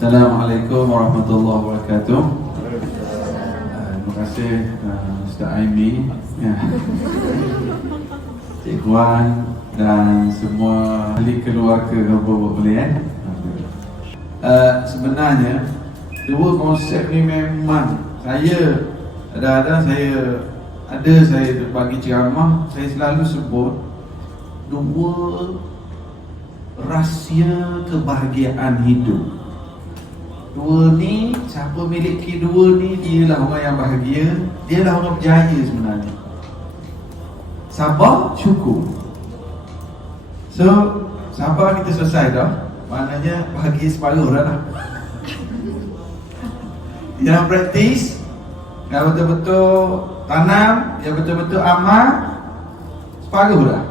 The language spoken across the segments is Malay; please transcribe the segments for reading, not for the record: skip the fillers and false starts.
Assalamualaikum warahmatullahi wabarakatuh. Terima kasih Mr. Aimi, Cik Wan dan semua ahli keluarga Bapak boleh sebenarnya dua konsep ni memang saya saya bagi ceramah, saya selalu sebut dua rahsia kebahagiaan hidup. Dua ni, siapa miliki dua ni, dialah orang yang bahagia, dialah orang berjaya sebenarnya. Sabar, syukur. So, sabar kita selesai dah. Maknanya bahagia separuh dah. Yang praktis, yang betul-betul tanam, yang betul-betul amal, separuh dah.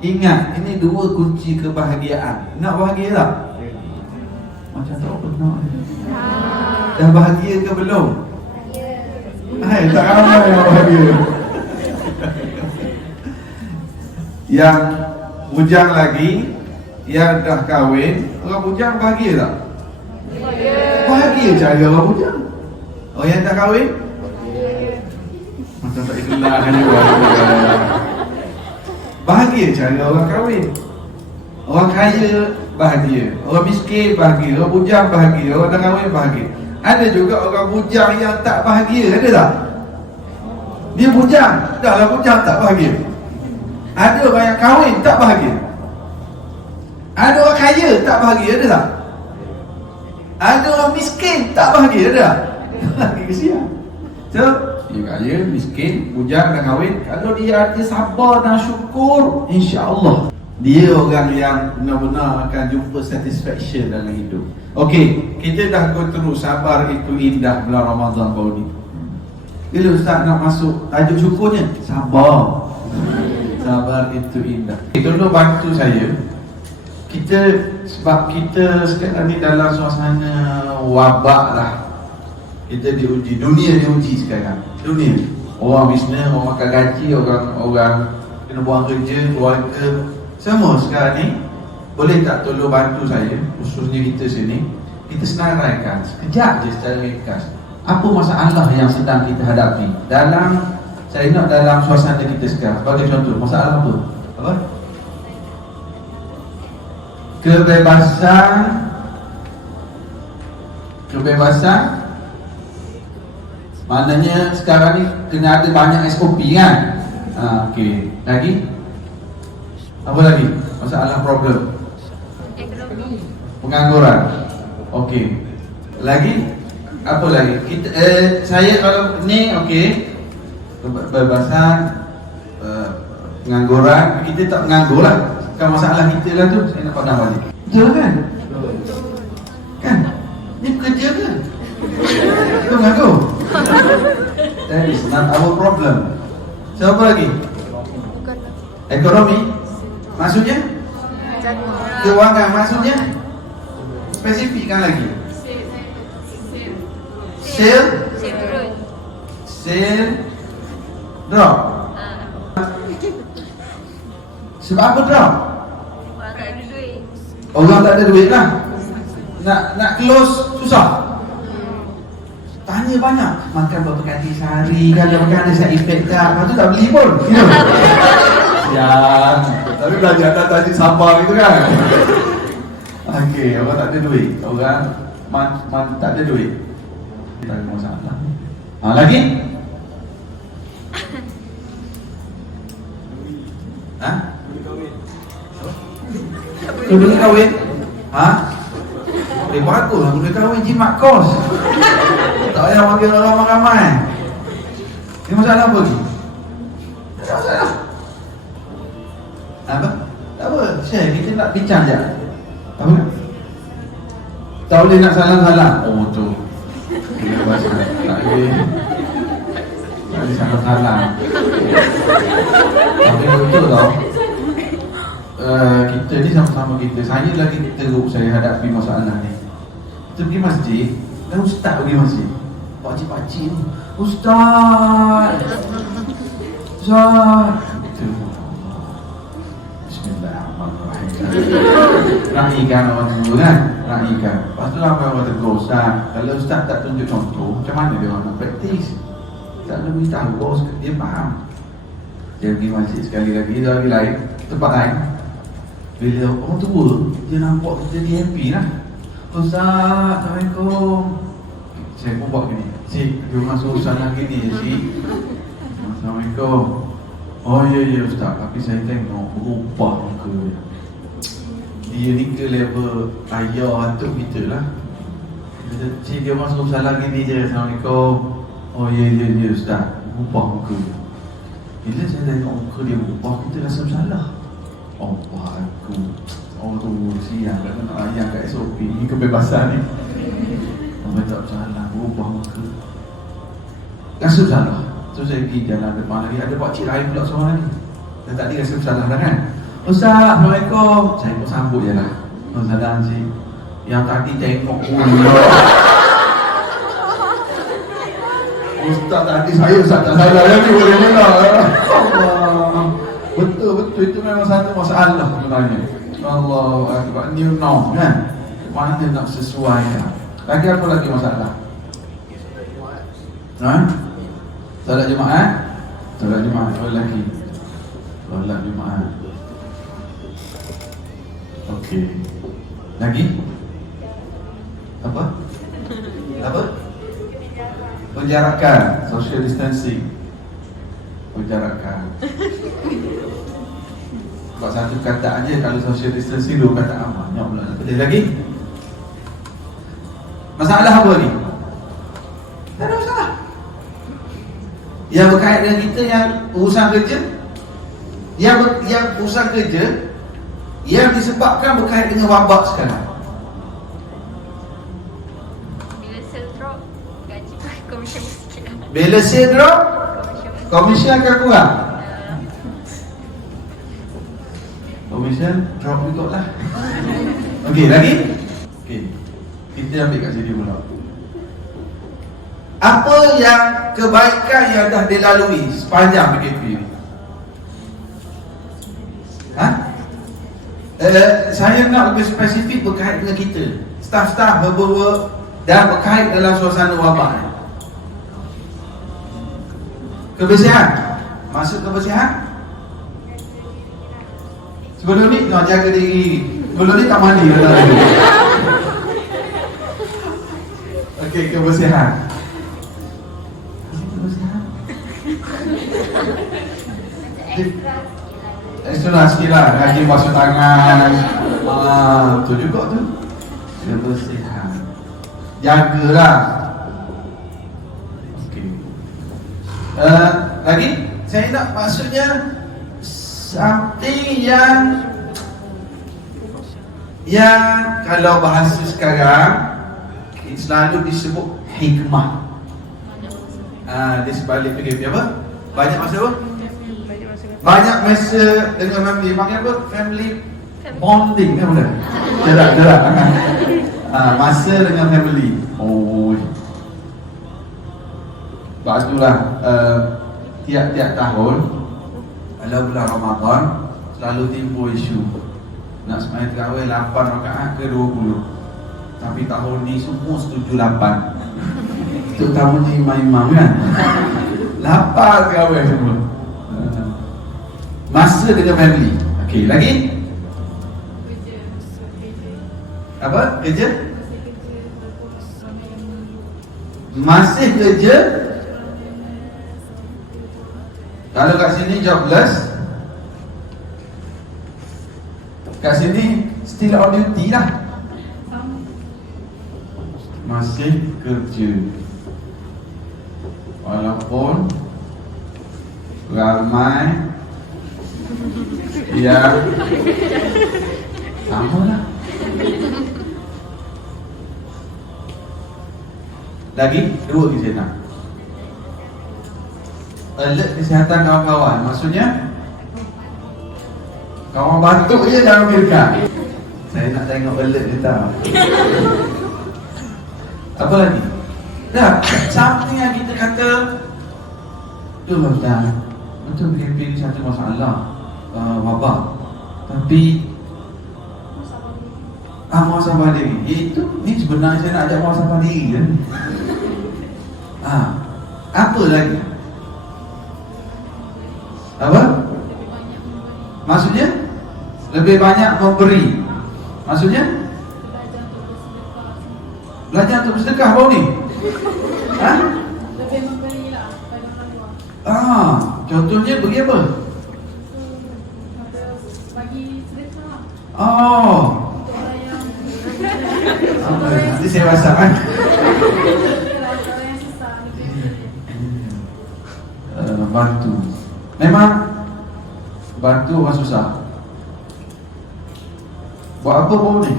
Ingat, ini dua kunci kebahagiaan. Nak bahagia tak? Macam tak pernah. Dah bahagia ke belum? Hai, tak ramai yang bahagia. Yang bujang lagi, yang dah kahwin, orang bujang bahagia tak? Bahagia cara orang bujang. Orang yang dah kahwin? Macam tak ikhlas hanya bahagia cara orang kahwin. Orang kaya bahagia, orang miskin bahagia, orang bujang bahagia, orang dah kahwin bahagia. Ada juga orang bujang yang tak bahagia, ada tak? Dia bujang, dah lah bujang tak bahagia. Ada orang yang kahwin tak bahagia. Ada orang kaya tak bahagia, ada tak? Ada orang miskin tak bahagia, ada tak? Kesian. So, dia kaya, miskin, bujang dan kahwin, kalau dia ada sabar dan syukur, insya-Allah dia orang yang benar-benar akan jumpa satisfaction dalam hidup. Okey, kita dah go terus sabar itu indah bulan Ramadan baru ni. Bila Ustaz nak masuk tajuk syukurnya, sabar. Sabar itu indah. Tolong bantu saya. Sebab kita sekarang ni dalam suasana wabak lah. Kita diuji, dunia diuji sekarang. Dunia. Orang bisnes, orang makan gaji, orang kena buang kerja, keluarga. Semua sekarang ni, boleh tak tolong bantu saya, khususnya kita sini, kita senaraikan sekejap je secara ringkas apa masalah yang sedang kita hadapi saya nak dalam suasana kita sekarang. Sebagai contoh, masalah apa? Apa? Kebebasan maknanya sekarang ni kena ada banyak SOP kan? Okey. Lagi? Apa lagi? Masalah problem ekonomi, pengangguran. Okey. Lagi? Apa lagi? Kita saya kalau ni okey. Kebebasan pengangguran, kita tak menganggur lah. Bukan masalah kita lah tu. Saya nak pandang balik. Betul kan? Kan? Ni bekerja ke? Kita menganggur. That is not our problem. Siapa lagi? Ekonomi. Maksudnya? Kewangan maksudnya? Spesifikkan lagi. Sale drop. Sebab apa drop? Orang tak ada duit. Orang tak ada duit lah. Nak close susah. Tanya banyak. Makan berapa kali sehari, kalau makan ada side effect tak? Lepas tu tak beli pun. Ya, tapi belajar tajuk sabar gitu kan. Okey, orang tak ada duit. Orang tak ada duit. Tak ada masalah. Lagi? Boleh kahwin? Bagus lah boleh kahwin, jimat kos. Tak payah panggil orang ramai-ramai. Ini masalah apa lagi? Tak ada masalah. Apa? Tak apa, share, kita nak bincang je. Apa? Tak boleh nak salam-salam. Oh tu. Tak boleh salam-salam. Tapi betul tau, kita ni sama-sama kita. Saya lagi teruk saya hadapi masalah ni. Kita pergi masjid, dan ustaz pergi masjid. Pakcik-pakcik ni, Ustaz. Bismillahirrahmanirrahim. Raihkan orang tua kan? Raihkan. Lepas tu lah orang kata, Ustaz, kalau Ustaz tak tunjuk contoh, macam mana dia orang nak praktis? Tak lebih tahu, dia faham. Dia pergi masjid sekali lagi, dia lagi lain, tempat lain. Bila orang tua, dia nampak kita dia happy lah. Ustaz, Assalamualaikum. Saya pun buat gini, Cik, dia masuk salah gini, Cik. Assalamualaikum. Oh ya Ustaz, tapi saya tengok berubah muka dia. Dia ni ke level ayah hantu kita lah. Cik, dia masuk salah gini je. Assalamualaikum. Oh ya Ustaz, berubah muka dia. Bila saya tengok muka dia berubah, kita rasa bersalah. Oh aku, orang tu siang kat nak ayam kat SOP ni, kebebasan ni. Orang tak bersalah, berubah muka, rasa bersalah. So saya pergi jalan depan lagi, ada pakcik lain pula seorang lagi. Dan tadi rasa bersalah dah kan. Ustaz, Assalamualaikum. Saya pun sambut je lah. Salam cik. Yang tadi tengok Ustaz tadi saya Ustaz tak salah lagi, boleh menang. Betul itu memang satu masalah sebenarnya. Allah Akbar, new norm kan. Mana nak sesuai kan. Lagi apa lagi masalah? Solat Jumaat? Solat Jumaat lagi. Solat Jumaat. Okey. Lagi? Apa? Penjarakan, social distancing. Penjarakan. Sebab satu kata aja kalau social distancing, dua kata apa? Banyak pula. Ada lagi? Masalah apa lagi? Tak ada masalah. Yang berkait dengan kita yang urusan kerja, yang urusan kerja yang disebabkan berkait dengan wabak sekarang. Bila sale drop, gaji komisen sikit. Bila sale drop, komisen akan kurang. Komisen drop juga lah. Okey, lagi? Okey, kita ambil kat sini pula. Apa yang kebaikan yang dah dilalui sepanjang PKP ni? Saya nak lebih spesifik berkait dengan kita, staf-staf berbuat dan berkait dalam suasana wabak ni. Kebersihan. Maksud kebersihan? Sebelum ni nak jaga diri. Sebelum ni tak mandi. Okey, kebersihan. Extra sikit lah, rajin basuh tangan. Tu juga tu. Kebersihan. Jagalah. Okey. Lagi saya nak maksudnya something yang kalau bahasa sekarang selalu disebut hikmah. Di sebalik PKP apa? Banyak masa apa? Banyak masa dengan family. Panggil apa? Family bonding kan boleh? Jarak. Masa dengan family. Sebab itulah tiap-tiap tahun kalau bulan Ramadan selalu timbul isu nak sembahyang tarawih 8 rakaat ke 20. Tapi tahun ni semua setuju 8. Terutamanya imam-imam kan. 8 tarawih semua. Masa dengan family. Okey, lagi? Apa? Kerja? Masih kerja? Kalau kat sini jobless, kat sini still on duty lah. Masih kerja walaupun ramai yang sama lah. Lagi? Dua lagi saya nak alert kesihatan kawan-kawan. Maksudnya kawan batuk je jangan biarkan. Saya nak tengok alert dia tahu. Apa lagi? Dah, something yang kita kata betul lah, betul PKP ni satu masalah wabak. Tapi Muhasabah diri. Itu ni sebenarnya saya nak ajak muhasabah diri kan. Apa lagi? Apa? Maksudnya? Lebih banyak memberi. Maksudnya? Belajar untuk bersedekah bau ni? Lebih memberilah pada orang tua. Contohnya bagi apa? Bagi sedekah. Untuk orang yang nanti saya WhatsApp kan? orang yang susah. Bantu. Memang bantu orang susah. Buat apa bau ni?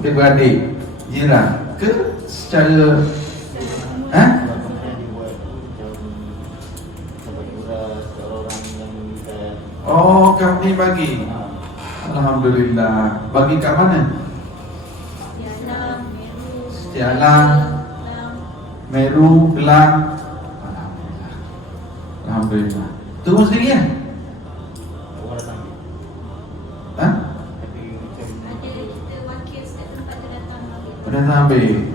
Adik-beradik, jiran ke secara kami bagi. Alhamdulillah. Bagi kat mana? Setialang, Meru, Kelang. Alhamdulillah. Alhamdulillah. Tunggu sendiri kan? Datang ambil.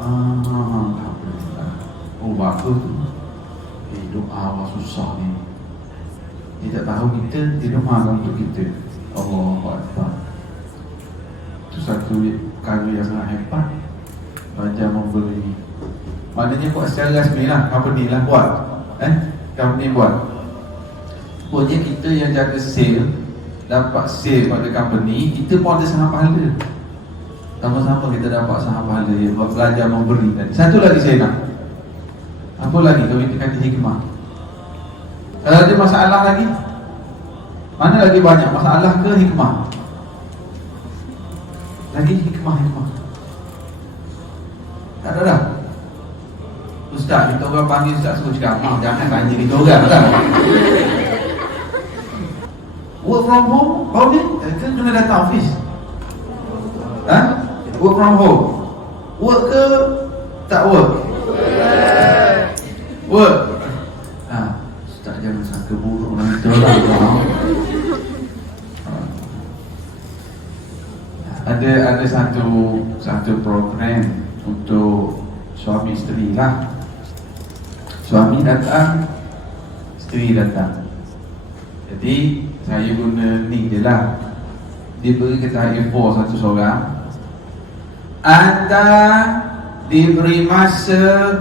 Alhamdulillah. Bagus tu. Doa Allah susah ni. Dia tak tahu kita, dia doakan untuk kita. Allahu Akbar. Itu satu karya yang sangat hebat. Belajar memberi. Maknanya buat secara rasmi lah. Company lah buat. Company buat. Pokoknya kita yang jaga sale, dapat sale pada company, kita pun ada saham pahala. Sama-sama kita dapat saham pahala ya, belajar memberi tadi. Satu lagi saya nak. Apa lagi kalau kita kata hikmah? Kalau ada masalah lagi? Mana lagi banyak masalah ke hikmah? Lagi hikmah. Tak ada dah. Ustaz, kita orang panggil Ustaz suruh cakap, jangan tanya kita orang kan. Work from home, kau ni kena datang office. Work from home. Work ke tak work? Work. Ustaz jangan sangka buruk lah kita orang. Ada satu program untuk suami isteri lah. Suami datang, isteri datang. Jadi saya guna ni je lah. Dia beri kata info satu seorang, anda diberi masa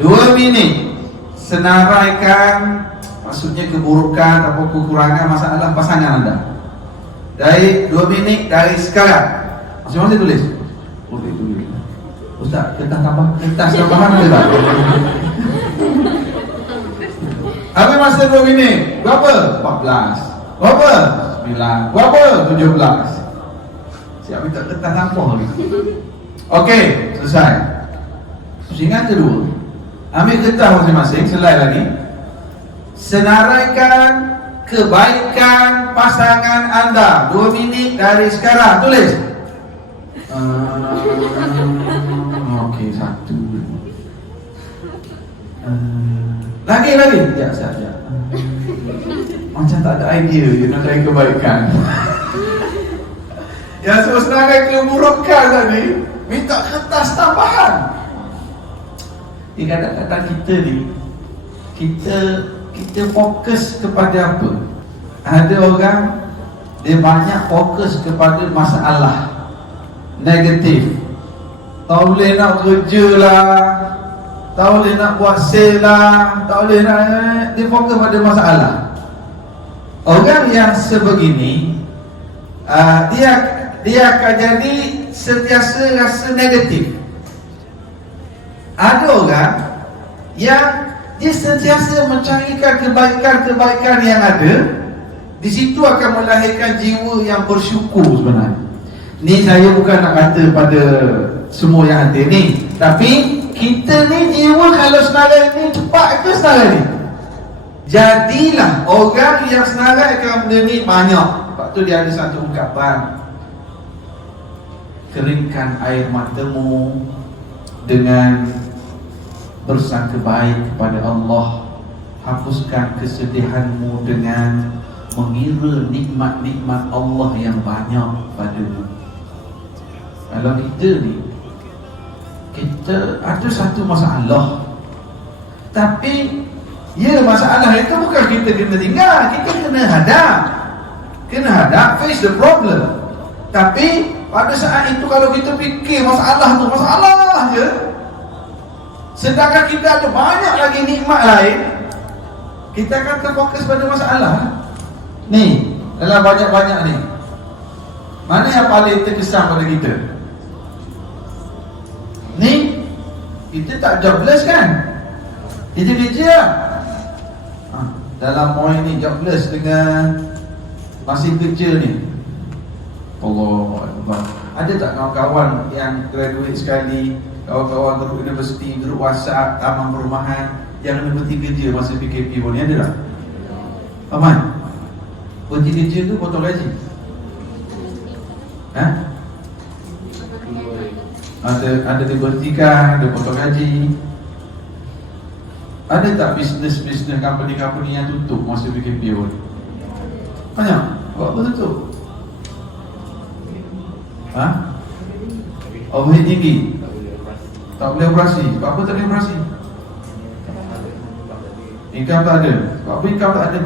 2 minit senaraikan, maksudnya keburukan atau kekurangan masalah pasangan anda. Dari 2 minit dari sekarang. Masing-masing tulis. Boleh tulis. Ustaz, kertas tambahan ada tak? Habis masa 2 minit. Berapa? 14. Berapa? 9. Berapa? 17. Siap minta kertas tambahan ni. Okey, selesai. Pusingan kedua. Ambil kertas masing-masing, selai lagi. Senaraikan kebaikan pasangan anda 2 minit dari sekarang. Tulis. Okey, 1. Lagi. Ya, saja. Macam tak ada idea dia nak cari kebaikan. Yang sebenarnya keburukan tadi, minta kertas tambahan. Di kadang-kadang kita ni, kita fokus kepada apa? Ada orang dia banyak fokus kepada masalah negatif. Tak boleh nak kerja lah, tak boleh nak buat sale lah, tak boleh nak, dia fokus pada masalah. Orang yang sebegini, dia akan jadi sentiasa rasa negatif. Ada orang yang dia sentiasa mencarikan kebaikan-kebaikan yang ada. Di situ akan melahirkan jiwa yang bersyukur sebenarnya. Ni saya bukan nak kata pada semua yang hadir ni, tapi kita ni jiwa kalau senarai ni cepat ke senarai ni? Jadilah orang yang senaraikan benda ni banyak. Sebab tu dia ada satu ungkapan, keringkan air matamu dengan bersangka baik kepada Allah. Hapuskan kesedihanmu dengan mengira nikmat-nikmat Allah yang banyak padamu. Kalau kita ni, kita ada satu masalah, tapi ya masalah itu bukan kita kena tinggal, kita kena hadap, face the problem. Tapi pada saat itu kalau kita fikir masalah tu masalah je, sedangkan kita ada banyak lagi nikmat lain, kita akan terfokus pada masalah. Ni, dalam banyak-banyak ni, mana yang paling terkesan pada kita? Ni, kita tak jobless kan? Kita kerja lah. Dalam poin ni, jobless dengan masih kerja ni, Allah Akbar. Ada tak kawan-kawan yang graduate sekali, kawan-kawan grup universiti, grup WhatsApp, taman perumahan yang kena berhenti kerja masa PKP pun ni, ada tak? Aman? Berhenti kerja tu potong gaji? Ha? Ada diberhentikan, ada potong gaji. Ada tak bisnes company yang tutup masa PKP pun? Banyak? Buat apa tutup? Ha? Overhead tinggi? Tak boleh operasi? Sebab apa tak boleh operasi? Income tak ada? Sebab apa income tak ada?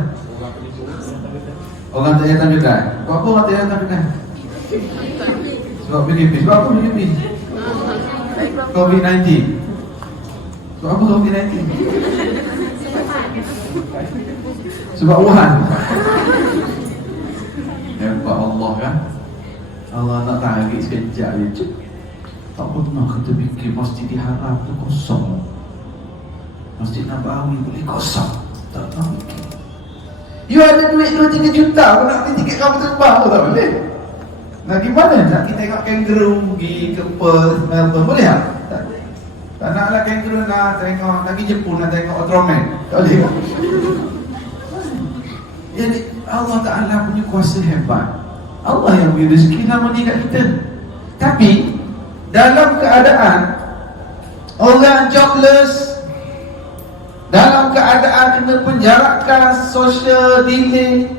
Orang tak datang kedai? Sebab apa orang tak datang kedai? Sebab PKP? Sebab apa PKP? COVID-19? Sebab apa COVID-19? Sebab Wuhan. Hebat Allah kan? Allah nak tarik sekejap je. Tak pernah kita fikir Masjid Haram tu kosong, Masjid Nabawi boleh kosong. Tak tahu fikir. You ada duit 2-3 juta pun nak beli tiket kapal terbang pun tak boleh. Nak pergi mana? Nak pergi tengok kangaroo, pergi ke Perth, Melbourne, boleh tak? Tak naklah kangaroo, nak tengok, nak pergi Jepun, nak tengok Ultraman, tak boleh. Jadi Allah Ta'ala punya kuasa hebat. Allah yang beri rezeki nama ni kat kita. Tapi dalam keadaan orang jobless, dalam keadaan kena penjarakan, social delay,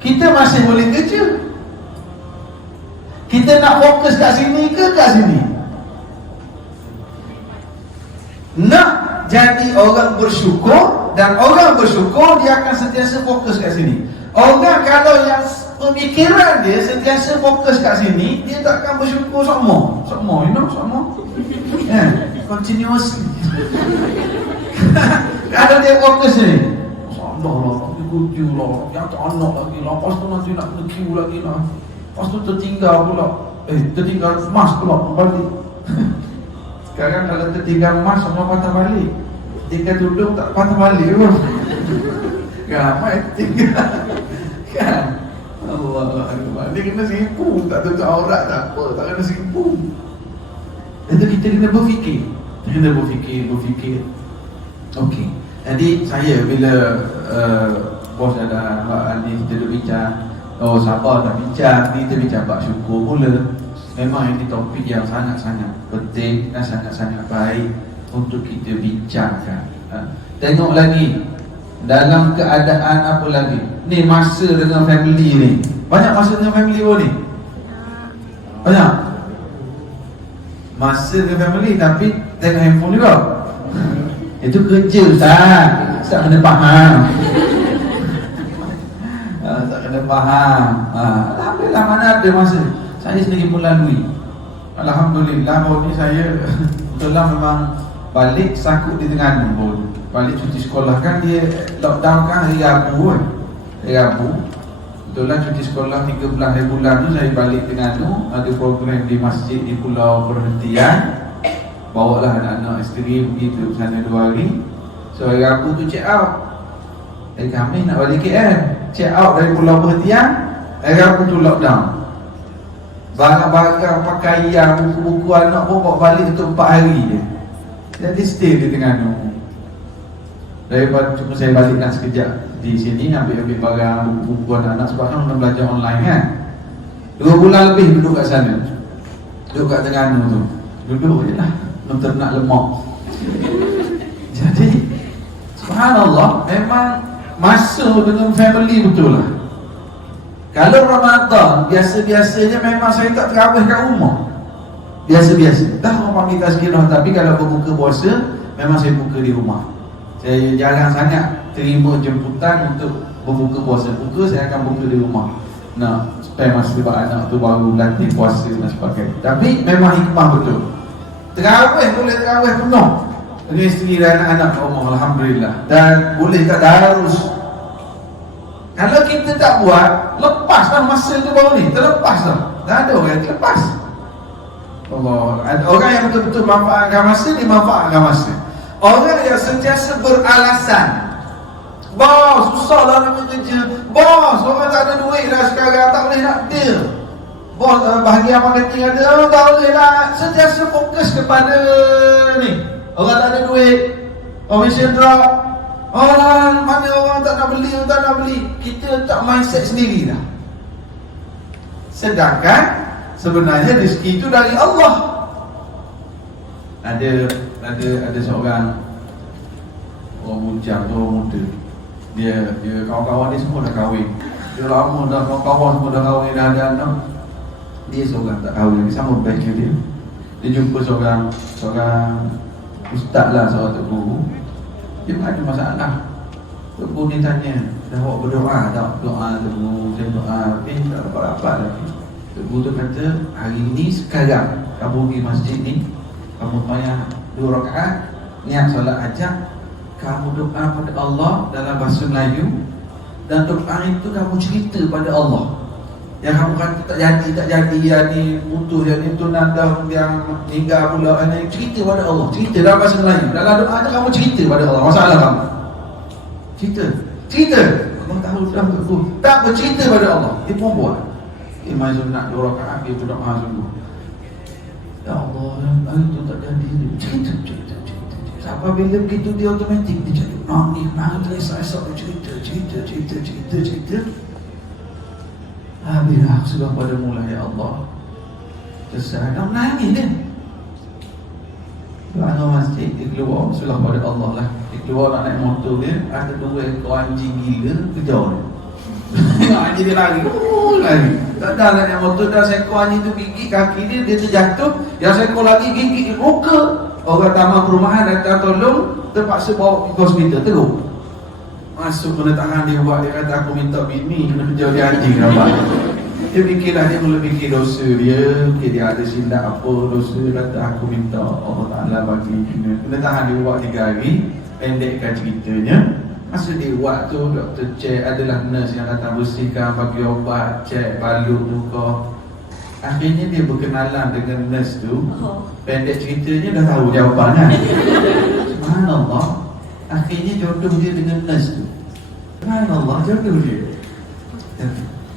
kita masih boleh kerja. Kita nak fokus kat sini ke kat sini? Nak jadi orang bersyukur, dan orang bersyukur dia akan sentiasa fokus kat sini. Orang kalau yang pemikiran dia sentiasa fokus kat sini, dia tak akan bersyukur semua, you know, semua. Yeah, continuously. Kalau dia fokus ni, Allah lah, nak kerja lah, yang tak anak lagi lah, lepas tu nanti nak kena queue lagi lah, lepas tu tertinggal pula, tertinggal emas pula balik. Sekarang kalau tertinggal emas semua patah balik, tinggal tudung tak patah balik pun. Ramai tinggal kan. Allah Akbar. Dia kena simpu, tak tutup aurat tak apa, tak kena simpu. Itu kita kena berfikir. Okey. Jadi saya bila bos ada Mbak Ali kita duduk bincang, sabar tak bincang, kita bincang bab syukur mula. Memang ini topik yang sangat-sangat penting dan sangat-sangat baik untuk kita bincangkan. Tengok lagi dalam keadaan apa lagi? Ni masa dengan family ni. Banyak masa dengan family pun ni? Banyak? Masa dengan family tapi tengok handphone juga. Itu kerja Ustaz. Ustaz kena faham. Tak kena faham. Alhamdulillah mana ada masa. Saya sendiri pun lalui. Alhamdulillah baru ni saya betul-betul memang balik sakut di Terengganu pun. Balik cuti sekolah kan dia lockdown kan hari Rabu kan. Hari Rabu. Betul-betul cuti sekolah 13 hari bulan tu saya balik Terengganu, ada program di masjid di Pulau Perhentian. Bawa lah anak-anak isteri pergi duduk sana 2 hari. So hari Rabu tu check out. Hari Khamis nak balik KL. Check out dari Pulau Perhentian. Hari Rabu tu lockdown. Barang-barang pakaian, buku-buku anak pun bawa balik untuk 4 hari je. Jadi stay di Terengganu. Daripada cuma saya balikkan sekejap di sini, ambil barang, buku-buku anak-anak sebab kan nak belajar online kan. 2 bulan lebih duduk kat sana. Duduk kat Terengganu tu. Duduk je lah, belum ternak lemak. Jadi subhanallah, memang masa dengan family betul lah. Kalau Ramadan, biasa-biasanya memang saya tak terawih kat rumah. biasa-biasa. Dah orang panggil tazkirah, tapi kalau berbuka puasa memang saya buka di rumah. Saya jarang sangat terima jemputan untuk berbuka puasa. Buka saya akan buka di rumah. Nak spare masa sebab anak tu baru latih puasa dan sebagainya. Tapi memang hikmah betul. Terawih boleh terawih penuh dengan isteri dan anak-anak rumah, alhamdulillah. Dan boleh tak darus. Kalau kita tak buat, lepas dah masa tu baru ni, terlepas dah. Tak ada orang yang terlepas. Allah, ada orang yang betul-betul manfaatkan masa, dia manfaatkan masa. Orang yang sentiasa beralasan, bos, susah lah nak kerja. Bos, orang tak ada duit dah sekarang, tak boleh nak deal. Bos, bahagian marketing ada, tak boleh lah. Sentiasa fokus kepada ni. Orang tak ada duit, commission drop. Orang mana orang tak nak beli, orang tak nak beli. Kita tak mindset sendiri dah. Sedangkan sebenarnya rezeki itu dari Allah. Ada seorang orang bujang tu, orang muda. Dia kawan-kawan dia semua dah kahwin. Dia lama dah, kawan-kawan semua dah kahwin, dah ada anak. Dia seorang tak kahwin lagi, sama bestnya dia. Dia jumpa seorang ustaz lah, seorang tok guru. Dia ada masalah. Tok guru ni tanya, dah awak berdoa tak? Doa tok guru, saya doa, tapi tak dapat-dapat lagi. Tok guru tu kata, hari ni sekarang kamu pergi masjid ni, kamu sembahyang 2 rakaat, niat solat hajat, kamu doa pada Allah dalam bahasa Melayu, dan doa itu kamu cerita pada Allah. Yang kamu kata tak jadi, yang ni putus, yang ni tunang, yang meninggal pula, yang ni cerita pada Allah. Cerita dalam bahasa Melayu. Dalam doa tu kamu cerita pada Allah masalah kamu. Cerita. Allah tahu dah tu. Tak bercerita pada Allah. Dia pun buat. Dia main sunat 2 rakaat, dia berdoa sungguh. Ya Allah, hari tu tak jadi. Cerita. Sampai bila begitu dia automatik dia jadi nangis, esok cerita. Habislah sudah pada mula, ya Allah. Selesai, dah nangis dia. Lalu masjid, dia keluar, sudah pada Allah lah. Dia keluar nak naik motor dia, ada 2 ekor anjing gila kejar dia. Tengok anjing dia lari, tak dah nak naik motor, dah seekor anjing tu gigit kaki dia, dia terjatuh. Yang seekor lagi gigit muka. Orang taman perumahan datang tolong, terpaksa bawa ke hospital, teruk. Masuk kena tahan dia buat, dia kata aku minta bini kena kejar dia anjing nampak. Dia fikirlah, dia mula fikir dosa dia, dia ada silap apa dosa, dia kata aku minta Allah Ta'ala bagi kena tahan dia buat 3 hari. Pendekkan ceritanya, masa dia buat tu, doktor cek, adalah nurse yang datang bersihkan, bagi obat, cek balut luka. Akhirnya dia berkenalan dengan nurse tu. Pendek ceritanya dah tahu jawapannya. Subhanallah. Akhirnya jodoh dia dengan nurse tu. Subhanallah, jodoh dia.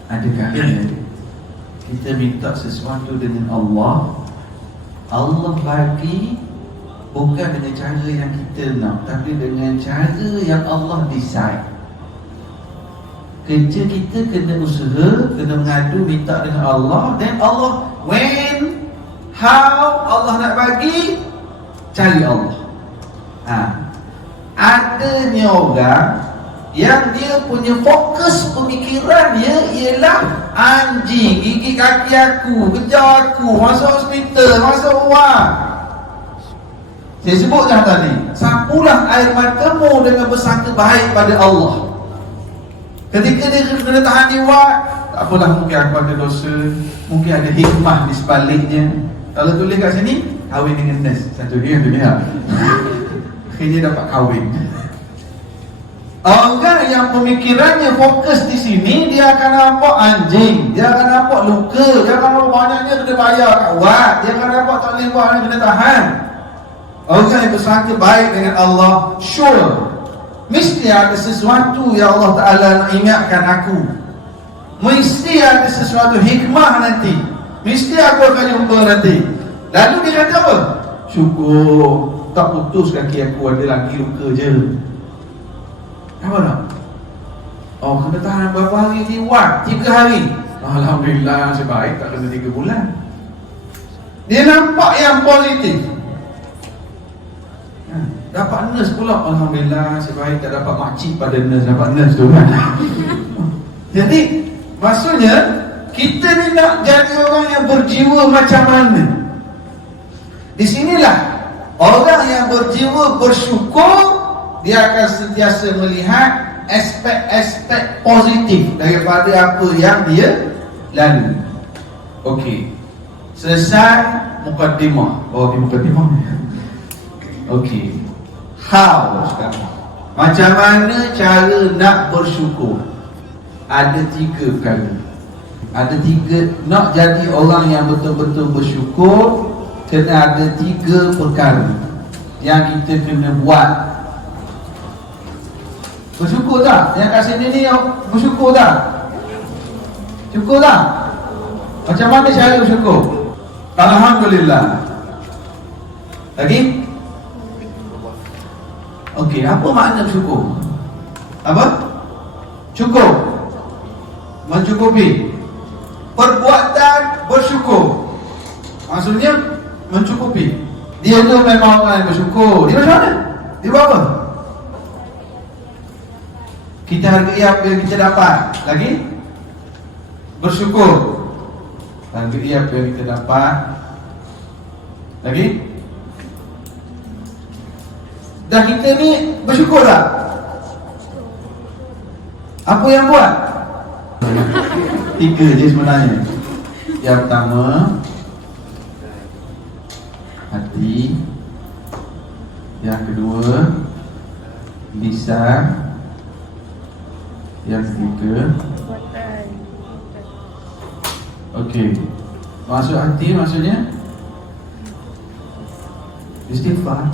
Ada kalanya kita minta sesuatu dengan Allah, Allah bagi bukan dengan cara yang kita nak, tapi dengan cara yang Allah decide. Kerja kita kena usaha, kena mengadu, minta dengan Allah. Dan Allah, when, how Allah nak bagi, cari Allah. Adanya orang yang dia punya fokus pemikiran dia ialah anjing gigit kaki aku, kejar aku, masuk hospital, masuk wang. Saya sebut dah tadi, sapulah air matamu dengan bersangka baik pada Allah. Ketika dia kena tahan dia buat, tak apalah, mungkin aku ada dosa, mungkin ada hikmah di sebaliknya. Kalau tulis kat sini, kahwin dengan nurse, satu dia tu dia. Akhirnya dapat kahwin. Orang yang pemikirannya fokus di sini, dia akan nampak anjing, dia akan nampak luka, dia akan nampak banyaknya kena bayar kat wad, dia akan nampak tak boleh buat, kena tahan. Orang yang bersangka baik dengan Allah, sure mesti ada sesuatu yang Allah Ta'ala nak ingatkan aku. Mesti ada sesuatu hikmah nanti. Mesti aku akan jumpa nanti. Lalu dia kata apa? Syukur, tak putus kaki aku, ada lagi luka je. Apa nak? Oh, kena tahan berapa hari ni? 3 hari. Alhamdulillah, sebaik tak kena 3 bulan. Dia nampak yang positif. Dapat nurse pula, alhamdulillah, sebaik tak dapat makcik pada nurse, dapat nurse tu kan. Jadi maksudnya kita ni nak jadi orang yang berjiwa macam mana? Di sinilah orang yang berjiwa bersyukur, dia akan sentiasa melihat aspek-aspek positif daripada apa yang dia lalu. Okey, selesai mukaddimah. Oh, di mukaddimah. Okey, how sekarang? Macam mana cara nak bersyukur? Ada 3 perkara. Ada 3. Nak jadi orang yang betul-betul bersyukur, kena ada 3 perkara yang kita kena buat. Bersyukur tak? Yang kat sini ni bersyukur tak? Syukur tak? Macam mana cara bersyukur? Alhamdulillah. Lagi? Okey, apa makna bersyukur? Apa? Cukup. Mencukupi. Perbuatan bersyukur, maksudnya mencukupi. Dia tu memang orang yang bersyukur. Dia macam mana? Dia buat apa? Kita hargai apa yang kita dapat. Lagi? Bersyukur. Hargai apa yang kita dapat. Lagi? Dah kita ni bersyukur tak? Apa yang buat? 3 je sebenarnya. Yang pertama, hati. Yang kedua, lisan. Yang ketiga, okey, masuk hati maksudnya istighfar.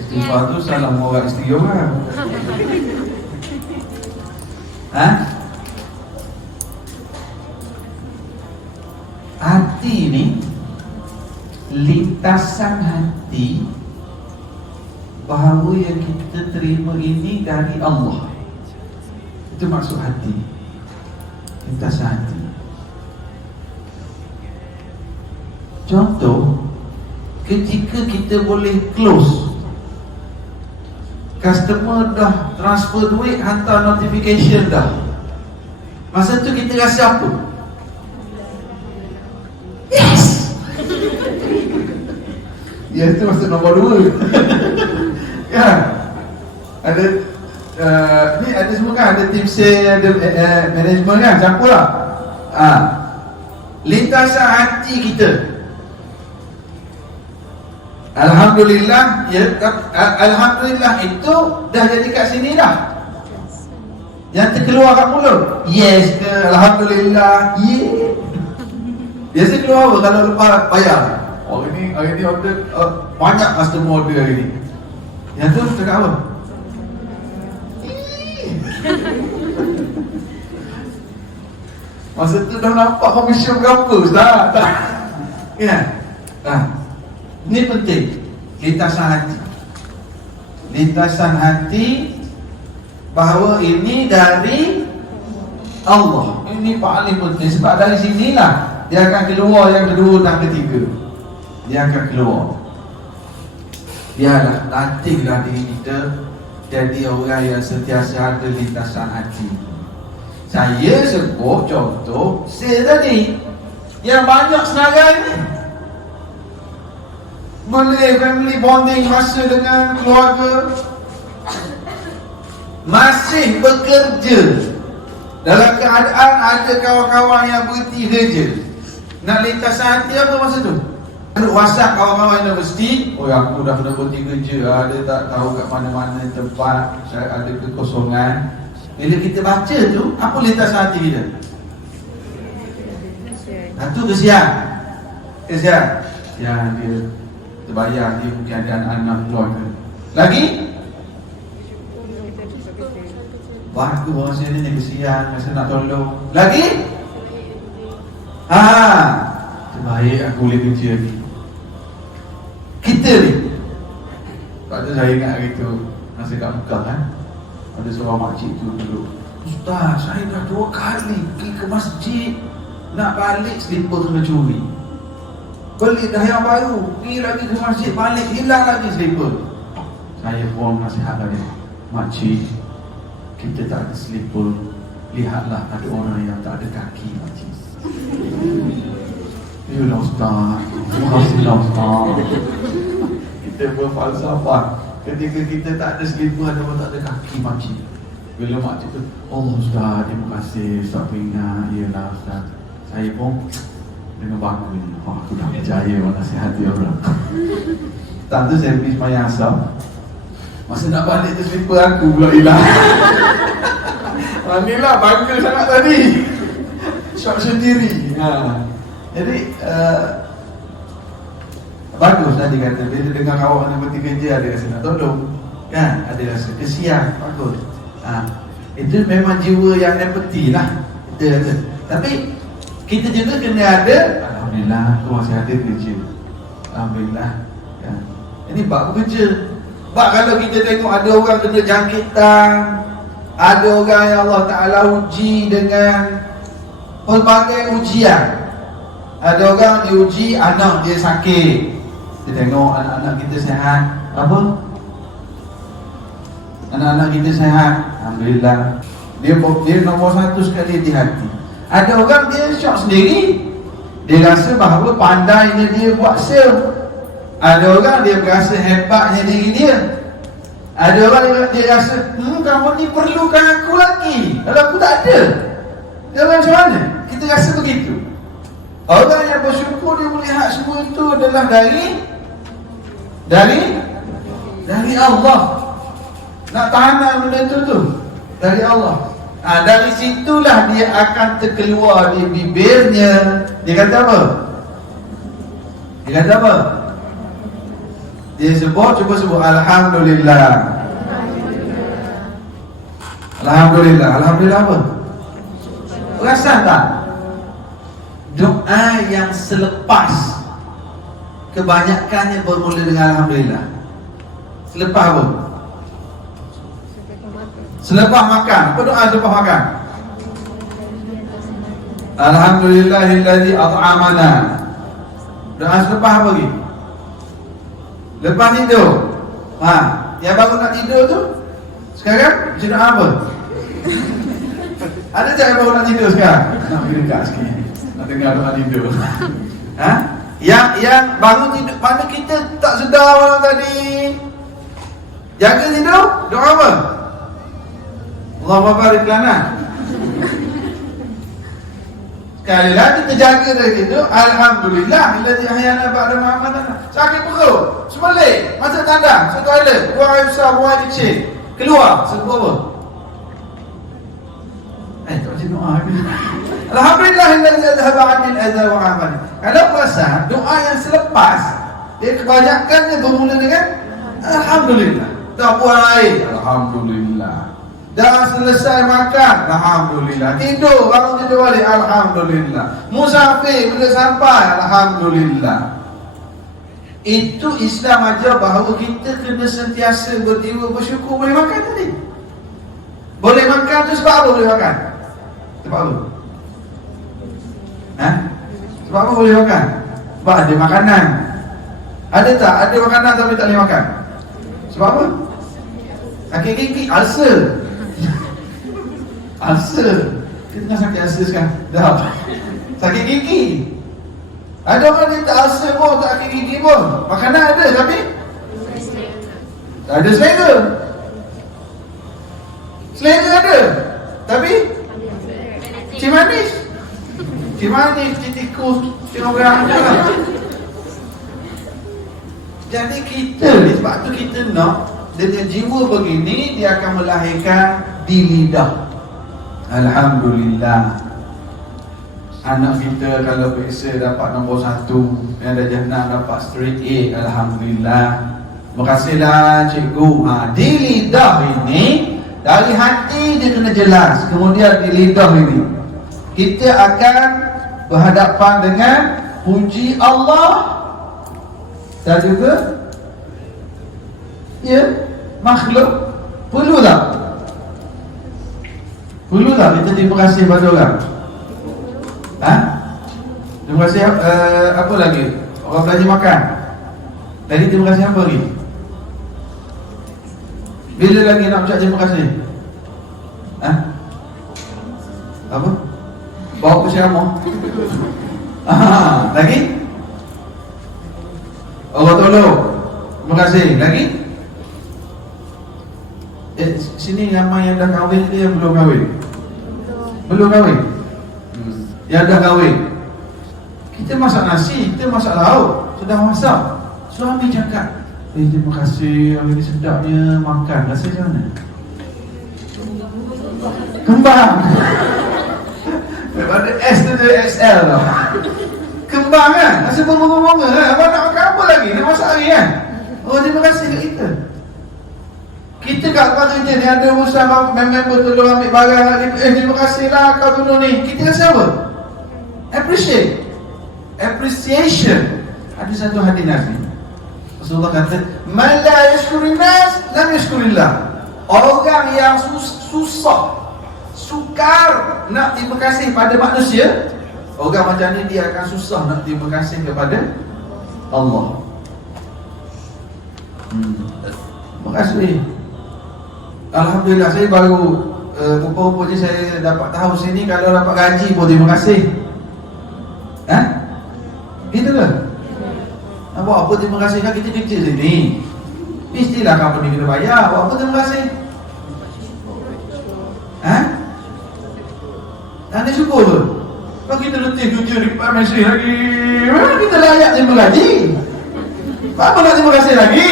Istighfar tu salah orang isteri orang. Hati ni, lintasan hati bahawa yang kita terima ini dari Allah. Itu maksud hati. Lintasan hati. Contoh, ketika kita boleh close, customer dah transfer duit, hantar notification dah, masa tu kita rasa apa? Yes! Yes tu maksud nombor 2. Kan? Ada ni ada semua kan, ada tim sale, ada management kan, campur lah. Lintasan hati kita, Alhamdulillah, ya, Alhamdulillah itu dah jadi kat sini dah. Yang terkeluar kat mulut, yes ke Alhamdulillah, yeah. Biasa keluar apa kalau lepas bayar? Oh hari ni order banyak customer order hari ni. Yang tu cakap apa? Masa tu dah nampak komisen berapa, Ustaz? Tak? Ya? Ini penting. Lintasan hati. Lintasan hati bahawa ini dari Allah. Ini paling penting. Sebab dari sinilah dia akan keluar yang kedua dan ketiga. Dia akan keluar. Biarlah, latihlah diri kita jadi orang yang sentiasa ada lintasan hati. Saya sebut contoh saya tadi yang banyak senarai ni, boleh family bonding masa dengan keluarga, masih bekerja dalam keadaan ada kawan-kawan yang berhenti kerja. Nak lintasan hati apa masa tu? WhatsApp kawan-kawan universiti, oh aku dah kena berhenti kerja, ada tak tahu kat mana-mana tempat, ada kekosongan. Bila kita baca tu, apa lintasan hati kita? Satu, kesian. Kesian. Ya, dia terbayar, dia mungkin ada anak-anak keluarga. Lagi? Wah, aku rasa dia kesian, rasa nak tolong. Lagi? Terbaik aku boleh kerja ni. Kita ni, sebab tu saya ingat hari tu masa kat Mekah kan, ada seorang makcik tu dulu, Ustaz, saya dah 2 kali pergi ke masjid, nak balik slipper kena curi. Beli dah yang baru, pergi lagi ke masjid, balik hilang lagi slipper. Saya pun nasihat dia, makcik, kita tak ada slipper, lihatlah ada orang yang tak ada kaki, makcik. Yalah Ustaz, Terima kasihlah Ustaz. Kita berfalsafah. Ketika kita tak ada selipar dan tak ada kaki makcik. Bila makcik tu, oh Ustaz, terima kasih Ustaz peringat. Yelah Ustaz, saya pun dengan bangga ni. Oh, aku dah percaya menasihati orang. Tak tu saya pergi semayang asam. Masa nak balik tu slipper aku pula hilang. Inilah bangga sangat tadi. Syok sendiri. Jadi bagus tadi kata, bila dengar awak nak berhenti kerja, ada rasa nak tolong, kan? Ada rasa kesian, bagus. Itu memang jiwa yang empathy lah. Kita. Tapi kita juga kena ada, alhamdulillah aku masih ada kerja. Alhamdulillah. Ya. Ini bab kerja. Bab kalau kita tengok ada orang kena jangkitan, ada orang yang Allah Ta'ala uji dengan pelbagai ujian. Ada orang diuji anak dia sakit. Kita tengok anak-anak kita sihat. Apa? Anak-anak kita sihat, alhamdulillah. Dia nombor satu sekali di hati. Ada orang dia syok sendiri. Dia rasa bahawa pandainya dia buat sale. Ada orang dia berasa hebatnya diri dia. Ada orang dia rasa, kamu ni perlukan aku lagi. Kalau aku tak ada, dia macam mana? Kita rasa begitu. Orang yang bersyukur dia melihat semua itu adalah dari Allah. Nak tahan benda itu tu dari Allah. Dari situlah dia akan terkeluar di bibirnya. Dia kata apa? Dia cuba sebut Alhamdulillah. Alhamdulillah apa? Perasan tak? Doa yang selepas kebanyakannya bermula dengan Alhamdulillah. Selepas apa? Selepas makan. Apa doa selepas makan? Alhamdulillahilladzi at'amana. Doa selepas apa lagi? Lepas tidur. Yang baru nak tidur tu sekarang macam doa apa? Ada tak yang baru nak tidur sekarang? Nak pergi dekat sikit. Nak dengar doa tidur. Yang baru tidur, mana kita tak sedar malam tadi. Jaga tidur, doa apa? Allahumma barik lana. Sekali lagi kita jaga dari itu. Alhamdulillah allazi ahyana ba'da ma amatana. Sakit perut, sembelih, masuk tandang, masuk toilet, buang air besar, buang air kecil, keluar, sebut apa? Tak macam doa ni. Alhamdulillah allazi adhaba 'anil adza wa 'amana. Kalau puasa, doa yang selepas dia kebanyakannya bermula dengan Alhamdulillah. Tak buang air, Alhamdulillah. Dah selesai makan, alhamdulillah. Tidur, bangun tidur balik, alhamdulillah. Musafir, bila sampai, alhamdulillah. Itu Islam ajar bahawa kita kena sentiasa berjiwa bersyukur. Boleh makan tadi? Boleh makan tu sebab apa boleh makan? Sebab apa? Sebab apa boleh makan? Sebab ada makanan. Ada tak? Ada makanan tapi tak boleh makan. Sebab apa? Sakit gigi, ulcer. Ulcer. Kita tengah sakit ulcer sekarang. Dah. Sakit gigi. Ada orang dia tak ulcer pun, tak sakit gigi pun. Makanan ada tapi tak ada selera. Selera ada tapi cik manis. Cik manis, cik tikus, cik orang lah. Jadi kita ni, sebab tu kita nak dengan jiwa begini, dia akan melahirkan di lidah. Alhamdulillah. Anak kita kalau biasa dapat nombor 1, yang ada jannah dapat straight A, alhamdulillah. Terima kasihlah cikgu. Di lidah ini, dari hati dia kena jelas. Kemudian di lidah ini kita akan berhadapan dengan puji Allah dan juga makhluk. Perlu tak? Perlu tak kita terima kasih pada orang? Terima kasih apa lagi? Orang belanja makan. Tadi terima kasih apa lagi? Bila lagi nak ucap terima kasih? Apa? Bawa ke siapa? Lagi? Allah tolong. Terima kasih. Lagi? Sini ramai yang dah kahwin ke yang belum kahwin? Belum kahwin? Yang dah kahwin. Kita masak nasi, kita masak lauk, sudah masak. Suami cakap, terima kasih, hari ni sedapnya makan. Rasa macam mana? Kembang. Daripada S tu dia XL tau. Kembang kan? Rasa bunga-bunga kan? Abang nak makan apa lagi? Dia masak lagi kan? Oh, terima kasih kat kita. Kita kat kerja ni ada urusan member tolong ambil barang. Terima kasih lah kau tolong ni. Kita rasa apa? Appreciation. Ada satu hadis Nabi, Rasulullah kata, "Man la yashkurin nas, lam yashkurillah." Orang yang susah, sukar nak terima kasih pada manusia, orang macam ni dia akan susah nak terima kasih kepada Allah. Terima kasih. Alhamdulillah, saya baru rupa-rupanya saya dapat tahu sini kalau dapat gaji pun terima kasih. Gitu ke? Nak buat apa terima kasih kan kita kerja sini. Mestilah company kena bayar. Buat apa terima kasih? Tak ada syukur tu. Kalau kita letih kerja di Mesir lagi, mana kita layak terima gaji? Apa nak terima kasih lagi?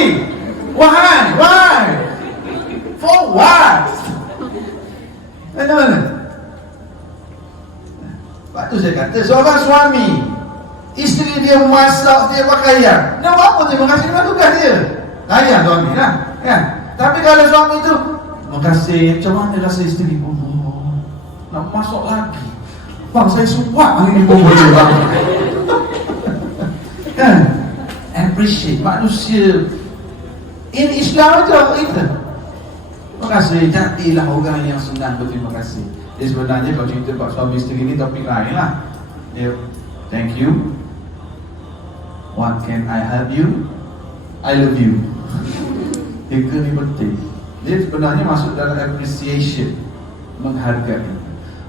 Why? For what? Mana? Lepas tu saya kata, seorang suami, isteri dia masak, dia pakaian, nak buat apa terima kasih dengan tugas dia. Layan suami lah kan? Tapi kalau suami tu, terima kasih, macam mana rasa isteri pun, nak masuk lagi. Bang, saya suap hari ni pun boleh bang. Kan? Appreciate manusia. In Islam aja kita. Terima kasih, jadilah orang yang senang berterima kasih. Dia sebenarnya kalau cerita bab suami isteri ni topik lain lah. Thank you. What can I help you? I love you. Tiga ni penting. Dia sebenarnya masuk dalam appreciation, menghargai.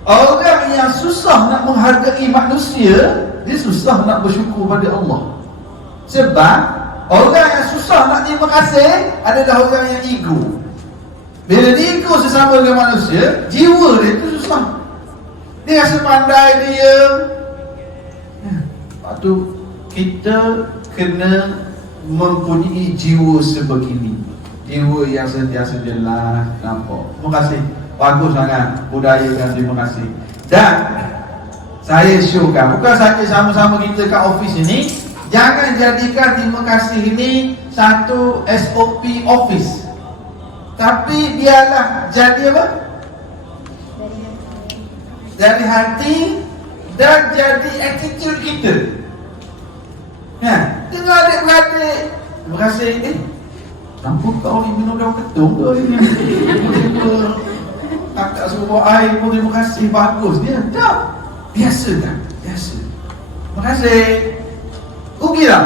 Orang yang susah nak menghargai manusia, dia susah nak bersyukur pada Allah. Sebab orang yang susah nak terima kasih adalah orang yang ego. Bila dia ego sesama dengan manusia, jiwa dia tu susah. Dia rasa pandai dia. Lepas tu kita kena mempunyai jiwa sebegini. Jiwa yang sentiasa jelas, nampak. Terima kasih. Bagus sangat budaya dan terima kasih. Dan saya syorkan, bukan saja sama-sama kita kat office ini, jangan jadikan terima kasih ini satu SOP office. Tapi biarlah jadi apa? Dari hati dan jadi attitude kita. Tengok adik-beradik, terima kasih. Nampak kau ni minum daun ketum ke hari ni? Kakak suruh bawa air pun terima kasih. Bagus dia. Tak. Biasa kan? Biasa. Terima kasih. Rugi tak?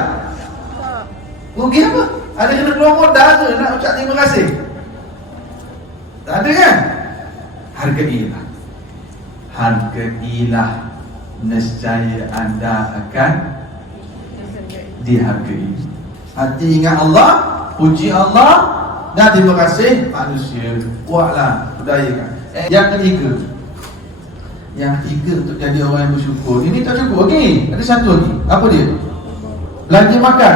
Rugi apa? Ada kena keluar modal ke nak ucap terima kasih? Tak ada kan? Hargailah. Hargailah. Nescaya anda akan dihargai. Hati ingat Allah, puji Allah dan terima kasih manusia. Buatlah, budayakan. Yang ketiga untuk jadi orang yang bersyukur. Ini tak cukup lagi. Ada satu lagi. Apa dia? Belanja makan.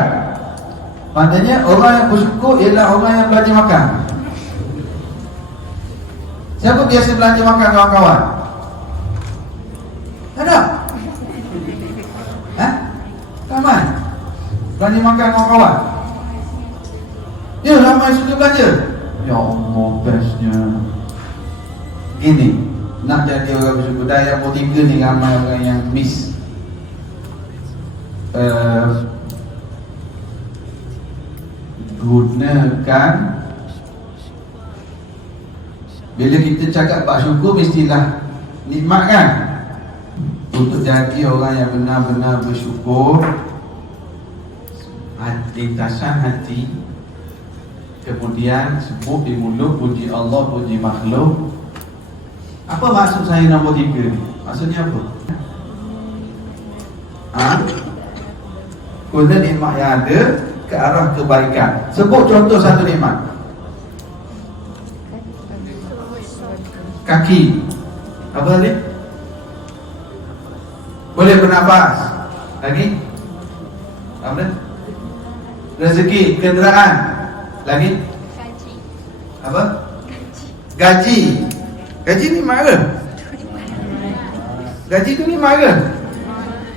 Maknanya orang yang bersyukur ialah orang yang belanja makan. Siapa biasa belanja makan kawan-kawan? Ada? Ramai? Belanja makan kawan-kawan? Ya, ramai suka belanja. Ya Allah, bestnya. Gini, nak jadi orang bersyukur. Dah yang tiga ni ramai orang yang miss. Gunakan. Bila kita cakap bab syukur, mestilah nikmat kan? Untuk jadi orang yang benar-benar bersyukur, lintasan hati, kemudian sebut di mulut, puji Allah, puji makhluk. Apa maksud saya nombor 3 ni? Maksudnya apa? Guna nikmat yang ada, ke arah kebaikan. Sebut contoh satu nikmat. Kaki. Apa tadi? Boleh bernafas. Lagi? Apa? Rezeki, kenderaan. Lagi? Gaji. Apa? Gaji. Gaji nikmat ke? Gaji tu nikmat ke?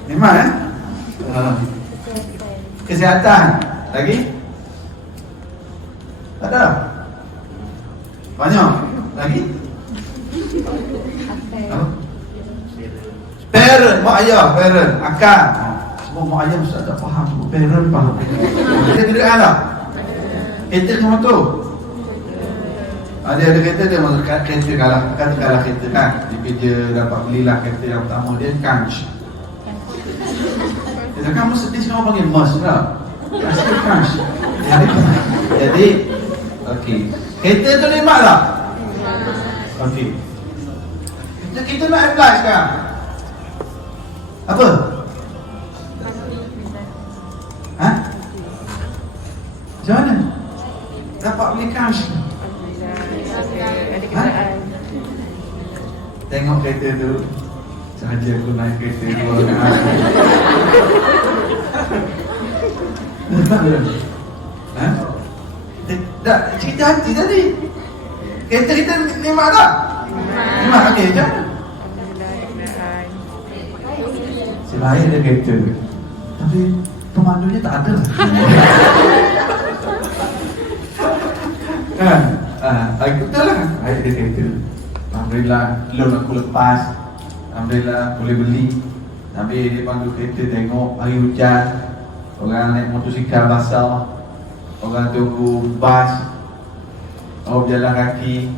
Nikmat Kesihatan. Lagi? Tak ada. Banyak. Lagi? Apa? Parent, mak ayah, parent, akak. Semua mak ayah ustaz tak faham, semua parent faham. Ada kenderaan tak? Kereta ke motor? Ada kereta, dia masuk kereta kalah, kalah kereta kan. Dia dapat belilah kereta yang pertama dia Kanch. Dia cakap kamu sedih sekarang panggil Mas tak? Kasih Kanch. Jadi okey. Kereta tu nikmat tak? Okey. Kita nak apply sekarang. Apa? Ha? Macam mana? Dapat beli Kanch. Ada kenderaan. Tengok kereta tu. Sahaja aku naik kereta tu ha? Tak, cerita hati tadi. Kereta kita nikmat tak? Nikmat. Okey, macam mana? Alhamdulillah ada kenderaan. Selain ada kereta, tapi pemandunya tak ada. Kan? Betul lah. Ada kereta. Alhamdulillah, loan aku lepas. Alhamdulillah, boleh beli. Tapi dia pandu kereta, tengok hari hujan, orang naik motosikal basah, orang tunggu bas, orang berjalan kaki.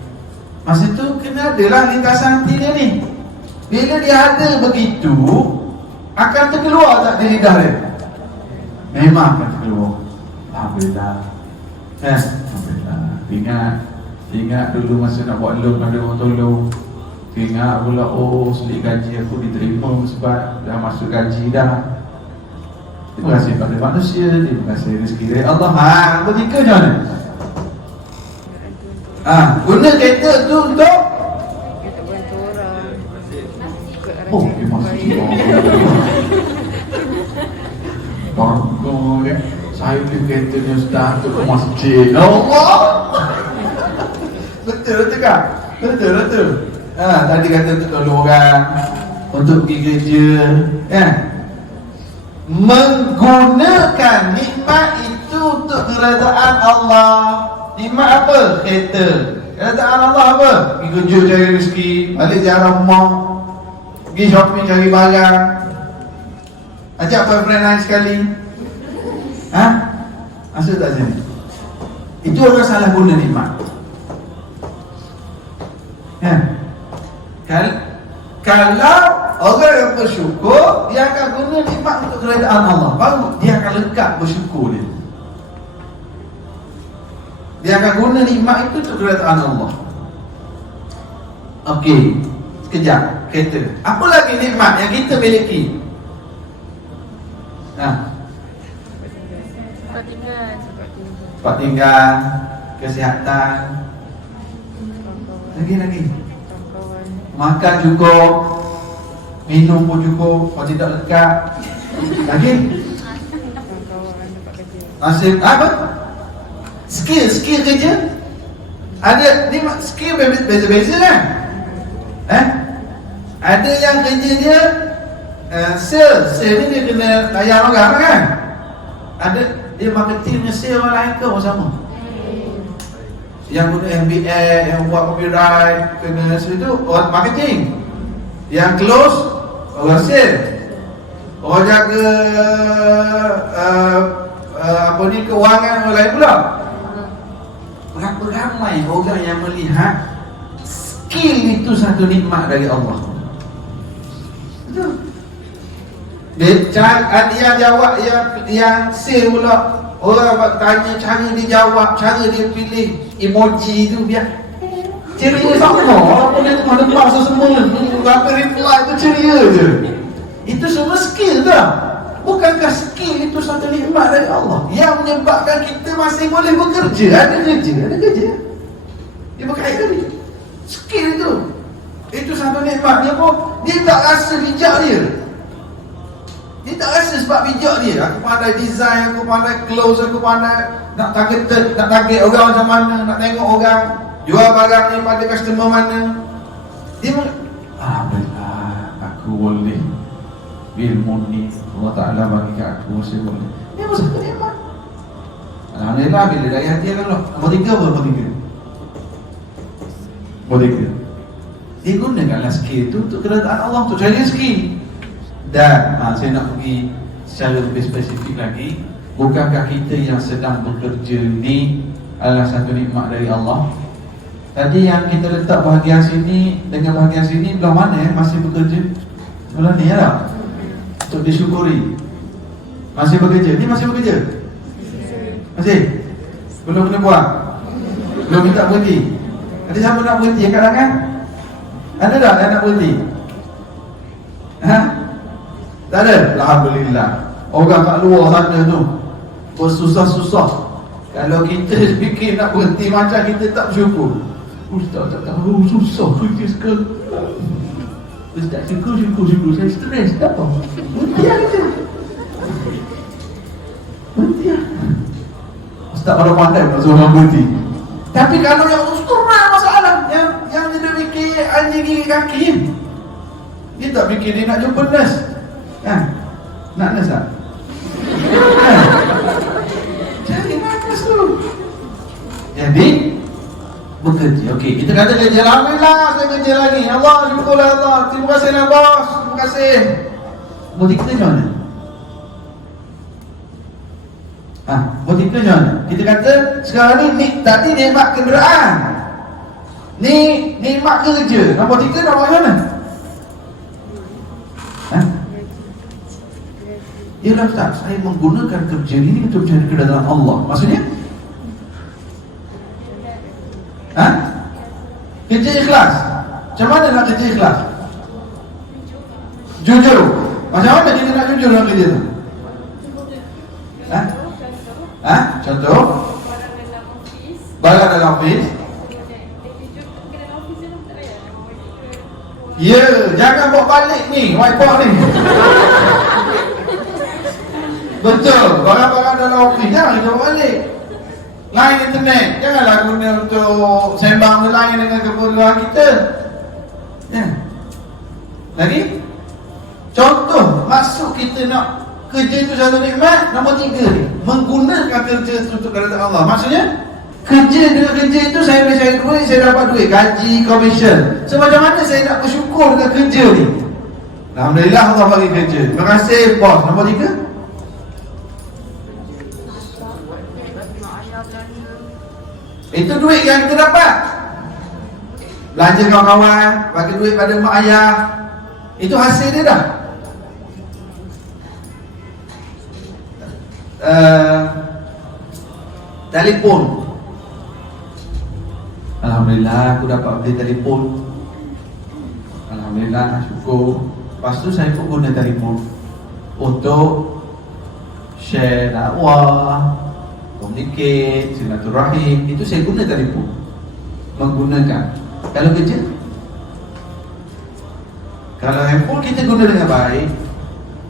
Masa tu kena adalah lintasan hati dia ni. Bila dia ada begitu, akan terkeluar tak di lidah dia? Memang akan terkeluar. Alhamdulillah. Alhamdulillah. Ingat dulu masa nak buat loan pada orang tolong. Ingat pula, oh selit gaji aku diterima sebab dah masuk gaji dah. Terima kasih pada manusia, terima kasih rezeki dari Allah. Ketika macam mana? Guna kereta tu untuk Untuk bantu orang. Ikut arah oh, jalan dia masuk baik. bangga ya. Saya beli kereta ni ustaz untuk ke masjid. Allah. Betul kan? Betul. Tadi kata untuk tolong orang, untuk pergi kerja, kan? Menggunakan nikmat itu untuk keredaan Allah. Nikmat apa? Kereta. Keredaan Allah apa? Pergi kerja cari rezeki, balik ziarah mak, pergi shopping cari barang, ajak boyfriend lain sekali. Maksud tak sini? Itu orang salah guna nikmat. Kalau orang yang bersyukur, dia akan guna nikmat untuk keredaan Allah. Baru dia akan lekat bersyukur dia. Dia akan guna nikmat itu untuk keredaan Allah. Okey, sekejap. Kereta. Apa lagi nikmat yang kita miliki? Tempat tinggal, kesihatan. Lagi. Kawan-kawan. Makan cukup, minum pun cukup, kalau tidak lekat. Lagi? Kawan-kawan dapat kerja. Masih apa? Skill kerja. Ada ni skill beza-beza kan? Ada yang kerja dia sales ni dia kena layan orang kan? Ada dia marketing dengan sales orang lain ke orang sama? Yang guna MBA, yang buat copyright, kena situ orang marketing. Yang close orang sales. Orang jaga keuangan orang lain pula. Ramai orang yang melihat skill itu satu nikmat dari Allah. Betul. Dia jawab yang sale pula. Orang tanya cara dia jawab, cara dia pilih emoji tu biar ceria sama. Apa dia tengah lepas semua. Berapa reply tu ceria je. Itu semua skill tak? Bukankah skill itu satu nikmat dari Allah yang menyebabkan kita masih boleh bekerja? Ada kerja. Dia berkait tadi. Skill itu satu nikmat. Dia tak rasa bijak dia. Dia tak rasa sebab bijak dia. Aku pandai design, aku pandai close, aku pandai nak target orang macam mana, nak tengok orang jual barang ni pada customer mana. Dia alhamdulillah, aku boleh ilmu ni Allah Ta'ala bagi kat aku masih boleh. Dia masih nikmat. Alhamdulillah, bila dari hati akan loh. Nombor 3 apa? Nombor 3. Dia gunakanlah skill itu untuk keredaan Allah, untuk cari rezeki. Dan saya nak pergi secara lebih spesifik lagi. Bukankah kita yang sedang bekerja ni adalah satu nikmat dari Allah? Tadi yang kita letak bahagian sini dengan bahagian sini belah mana masih bekerja? Belah ni lah. Untuk disyukuri. Masih bekerja. Ni masih bekerja? Masih? Belum kena buang? Belum minta berhenti? Ada siapa nak berhenti yang kat tangan? Ada tak yang nak berhenti? Ha? Tak ada? Alhamdulillah. Orang kat luar sana tu bersusah-susah. Kalau kita fikir nak berhenti macam kita tak bersyukur. Ustaz tak tahu, susah kerja sekali. Ustaz syukur, saya stres tak apa. Berhenti lah kita. Berhenti lah. Ustaz pada pandai nak suruh orang berhenti. Tapi kalau yang ustaz masalah, yang dia fikir anjing gigi kaki, dia tak fikir dia nak jumpa nurse. Nak nurse tak? Cari nurse tu. Jadi bekerja. Okey, kita kata kerja. Alhamdulillah, saya kerja lagi. Allah, syukurlah Allah. Terima kasih lah bos. Terima kasih. Motif kita macam mana? Motif kita macam mana? Kita kata sekarang ni tadi nikmat kenderaan. Ni nikmat kerja. Nombor 3 nak buat macam mana? Yalah Ustaz, saya menggunakan kerja ini untuk mencari keredaan Allah. Maksudnya? Kerja ikhlas. Macam mana nak kerja ikhlas? Jujur. Macam mana kita nak jujur dalam kerja tu? Contoh? Barang dalam office. Ya, jangan bawa balik ni whiteboard ni. Betul, barang-barang dalam office jangan kita bawa balik. Line internet, janganlah guna untuk sembang lain dengan keperluan kita. Lagi? Contoh, maksud kita nak kerja itu satu nikmat. Nombor 3 ni, menggunakan kerja itu untuk keredaan Allah. Maksudnya, kerja dengan kerja itu saya boleh cari duit, saya dapat duit, gaji, komisen. So macam mana saya nak bersyukur dengan kerja ni? Alhamdulillah Allah bagi kerja. Terima kasih bos. Nombor 3. Itu duit yang kita dapat. Belanja kawan-kawan, bagi duit pada mak ayah. Itu hasil dia dah. Telefon. Alhamdulillah aku dapat beli telefon. Alhamdulillah, syukur. Lepas tu saya pun guna telefon untuk share dakwah, communicate, silaturahim. Itu saya guna telefon. Menggunakan. Kalau kerja, kalau handphone kita guna dengan baik,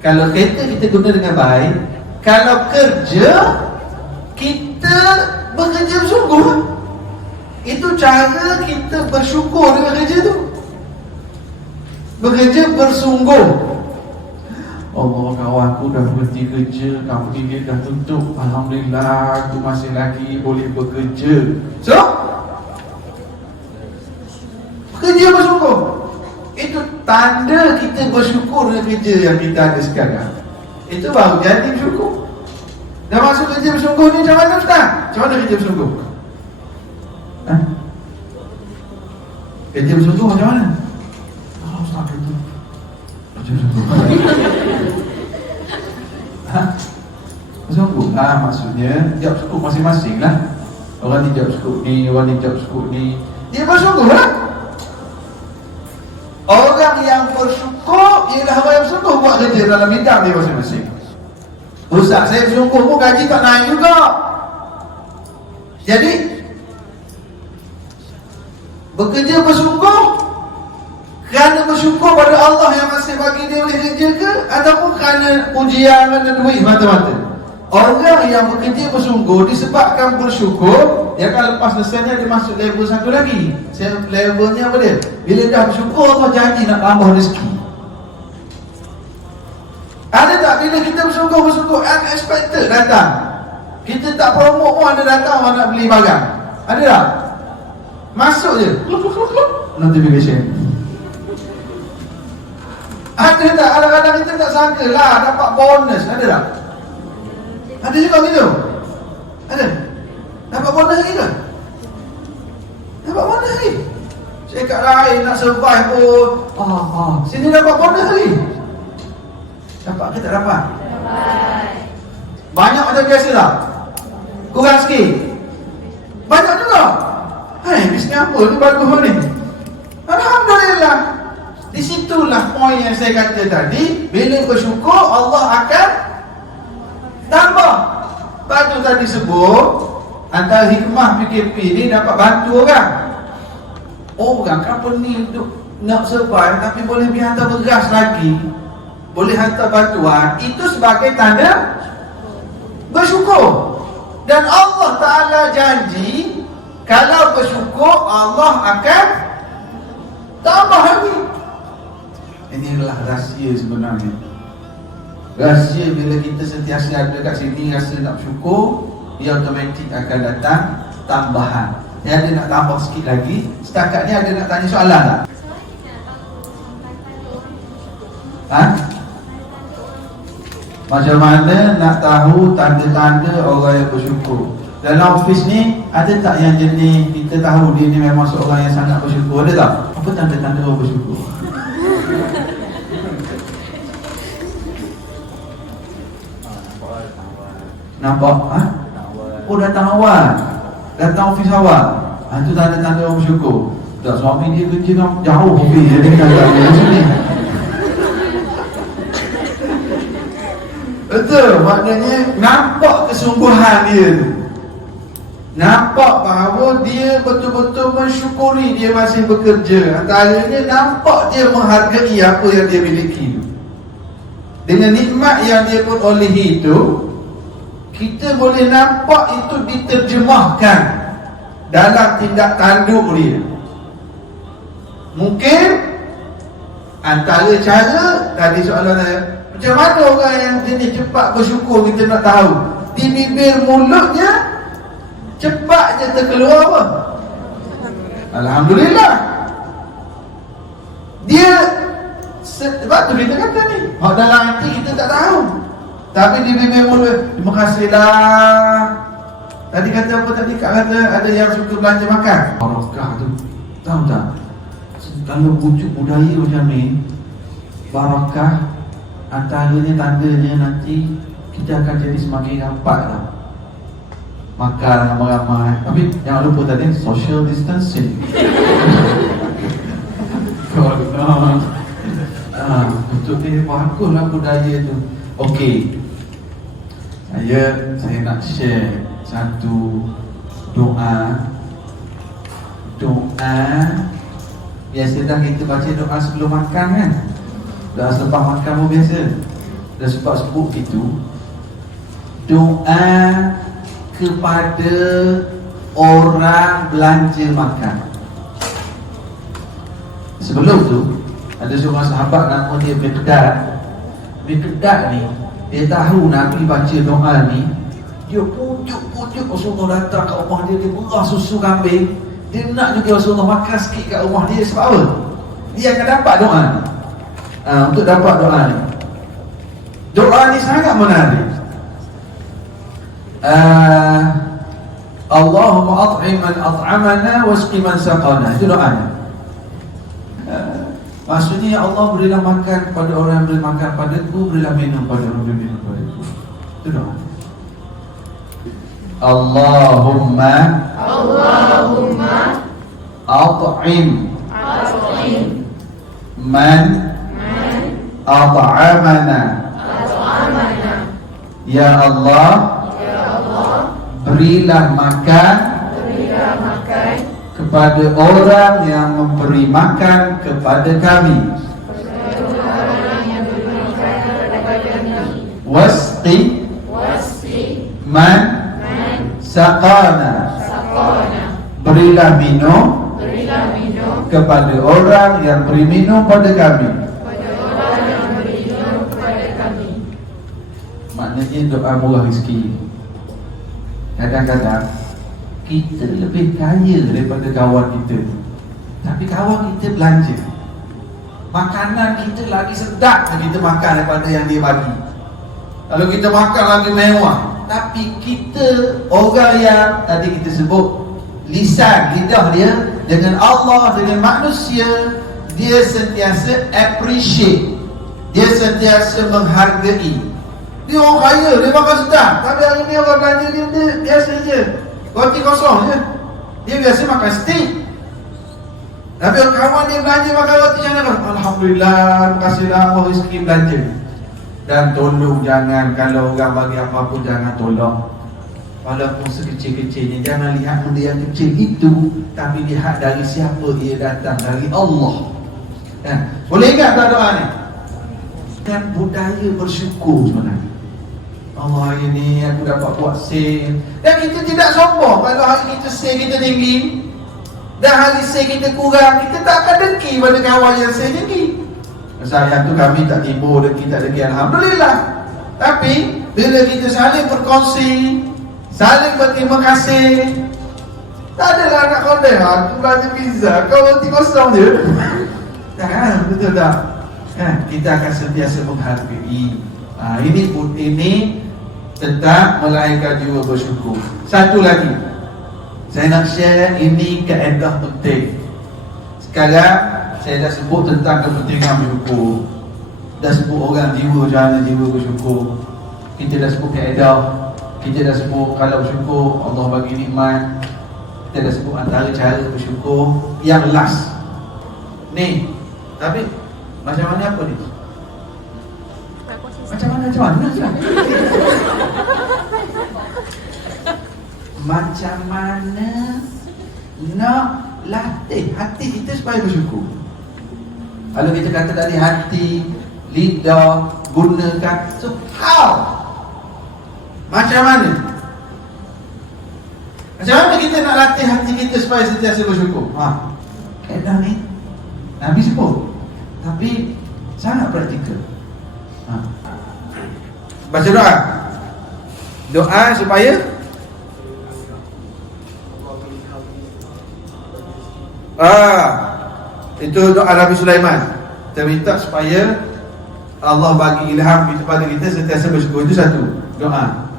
kalau kereta kita guna dengan baik, kalau kerja kita bekerja bersungguh. Itu cara kita bersyukur dengan kerja tu. Bekerja bersungguh. Allah, kawan aku dah berhenti kerja, kampung dia dah tutup. Alhamdulillah, aku masih lagi boleh bekerja. So, kerja bersungguh. Itu tanda kita bersyukur dengan kerja yang kita ada sekarang. Itu baru jadi bersyukur. Dah masuk kerja bersungguh ni macam mana Ustaz? Macam mana kerja bersungguh? Kerja bersungguh macam mana? Ustaz itu kerja bersungguh. Bersungguh lah maksudnya jawab cukup masing-masing lah. Orang ni jawab cukup ni, orang ni jawab cukup ni. Dia bersungguh lah. Orang yang bersyukur ialah orang yang bersungguh buat kerja dalam bidang dia masing-masing. Ustaz, saya bersungguh pun gaji tak naik juga. Jadi bekerja bersungguh kerana bersyukur pada Allah yang masih bagi dia boleh kerja ke, ataupun kerana ujian dan duit mata-mata? Orang yang bekerja bersungguh disebabkan bersyukur, dia akan lepas selesainya dia masuk level satu lagi. Levelnya apa dia? Bila dah bersyukur, Allah janji nak tambah rezeki. Ada tak bila kita bersungguh unexpected datang? Kita tak promote pun ada datang orang nak beli barang. Ada tak? Masuk je, notification. Ada tak? Kadang-kadang kita tak sangka lah dapat bonus. Ada tak? Ada juga gitu? Ada? Dapat bonus lagi ke? Dapat bonus lagi? Saya kat lain nak survive pun sini dapat bonus lagi? Dapat ke tak dapat? Dapat. Banyak macam biasa tak? Kurang sikit? Banyak juga? Hai, bisnes apa ni bagus ni? Alhamdulillah. Di situlah poin yang saya kata tadi. Bila bersyukur, Allah akan tambah. Lepas tu tadi sebut, antara hikmah PKP ni dapat bantu orang. Orang company untuk nak survive tapi boleh pergi hantar beras lagi, boleh hantar bantuan, itu sebagai tanda bersyukur. Dan Allah Ta'ala janji, kalau bersyukur Allah akan tambah lagi. Ini adalah rahsia sebenarnya. Rahsia bila kita sentiasa ada kat sini rasa nak bersyukur, dia automatik akan datang tambahan. Dia ada nak tambah sikit lagi. Setakat ni ada nak tanya soalan tak? Ha? Macam mana nak tahu tanda-tanda orang yang bersyukur? Dalam office ni ada tak yang jenis kita tahu dia ni memang seorang yang sangat bersyukur? Ada tak? Apa tanda-tanda orang bersyukur? Nampak? Ha? Oh, datang awal. Datang office awal. Itu tanda-tanda orang bersyukur. Tak, suami dia kerja kan jauh office. Dia kata dia sini. Betul, maknanya nampak kesungguhan dia tu. Nampak bahawa dia betul-betul mensyukuri dia masih bekerja. Antaranya nampak dia menghargai apa yang dia miliki tu. Dengan nikmat yang dia perolehi itu, kita boleh nampak itu diterjemahkan dalam tindak tanduk dia. Mungkin antara cara, tadi soalan saya, macam mana orang yang jenis cepat bersyukur, kita nak tahu. Di bibir mulutnya cepatnya terkeluar apa? Alhamdulillah. Dia sebab tu kita kata ni, dalam hati kita tak tahu, tapi di bibir mulut, terima kasihlah. Tadi kata apa tadi? Kak kata ada yang suka belanja makan. Barakah tu. Tahu tak? Kalau wujud budaya macam ni, barakah antaranya tandanya nanti kita akan jadi semakin rapat tau. Makan ramai-ramai. Tapi jangan lupa tadi social distancing. Untuk ni baguslah budaya tu. Okey. Saya nak share satu doa. Biasa dah kita baca doa sebelum makan kan? Doa selepas makan pun biasa. Dan sebab sebut itu, doa kepada orang belanja makan. Sebelum tu ada seorang sahabat nama dia Miqdad ni, dia tahu Nabi baca doa ni, dia pujuk Rasulullah datang kat rumah dia, dia murah susu kambing, dia nak juga Rasulullah makan sikit kat rumah dia. Sebab apa? Dia akan dapat doa ni. Untuk dapat doa ni, doa ni sangat menarik. Allahumma at'im man at'amana wasqi man saqana. Itu doanya. Maksudnya, ya Allah, berilah makan kepada orang yang beri makan padaku, berilah minum pada orang yang beri minum padaku. Itu doa. Allahumma at'im man at'amana Ya Allah, berilah makan kepada orang yang memberi makan kepada kami. Wasqi man saqana, berilah minum kepada orang yang beri minum pada kami. Maknanya doa murah rezeki. Kadang-kadang kita lebih kaya daripada kawan kita, tapi kawan kita belanja. Makanan kita lagi sedap kita makan daripada yang dia bagi. Kalau kita makan lagi mewah, tapi kita orang yang tadi kita sebut lisan, lidah dia dengan Allah, dengan manusia, dia sentiasa appreciate, dia sentiasa menghargai. Dia orang kaya, dia makan sedap, tapi hari ni orang belanja dia biasa je, roti kosong je. Dia biasa makan steak, tapi orang kawan dia belanja makan roti macam mana? Alhamdulillah, terima kasihlah Allah rezeki belanja. Dan tolong jangan, kalau orang bagi apa-apa jangan tolong. Walaupun sekecil-kecilnya, jangan lihat benda yang kecil itu, tapi lihat dari siapa dia datang, dari Allah. Boleh ingat tak doa ni? Kan budaya bersyukur sebenarnya. Allah, hari ni aku dapat buat sale. Dan kita tidak sombong. Kalau hari kita sale kita tinggi, dan hari sale kita kurang, kita tak akan dengki pada kawan yang sale tinggi. Saya tu kami tak timbul dengki, tak dengki, Alhamdulillah. Tapi bila kita saling berkongsi, saling berterima kasih, tak adalah nak kondeh, aku belanja pizza, kau roti kosong je. Tak, betul tak? Kita akan sentiasa menghargai. Ini tentang melahirkan jiwa bersyukur. Satu lagi saya nak share, ini kaedah penting. Sekarang saya dah sebut tentang kepentingan bersyukur, dah sebut orang jiwa, macam jiwa bersyukur. Kita dah sebut kaedah, kita dah sebut kalau bersyukur Allah bagi nikmat. Kita dah sebut antara cara bersyukur. Yang last ni, tapi macam mana apa ni? Macam mana macam mana nak latih hati kita supaya bersyukur. Kalau kita kata dari hati, lidah, gunakan. So how? Macam mana? Macam mana kita nak latih hati kita supaya sentiasa bersyukur? Kaedah ni Nabi sebut, tapi sangat praktikal. Baca doa. Doa supaya itu doa Nabi Sulaiman. Kita minta supaya Allah bagi ilham kepada kita sentiasa bersyukur. Itu satu doa.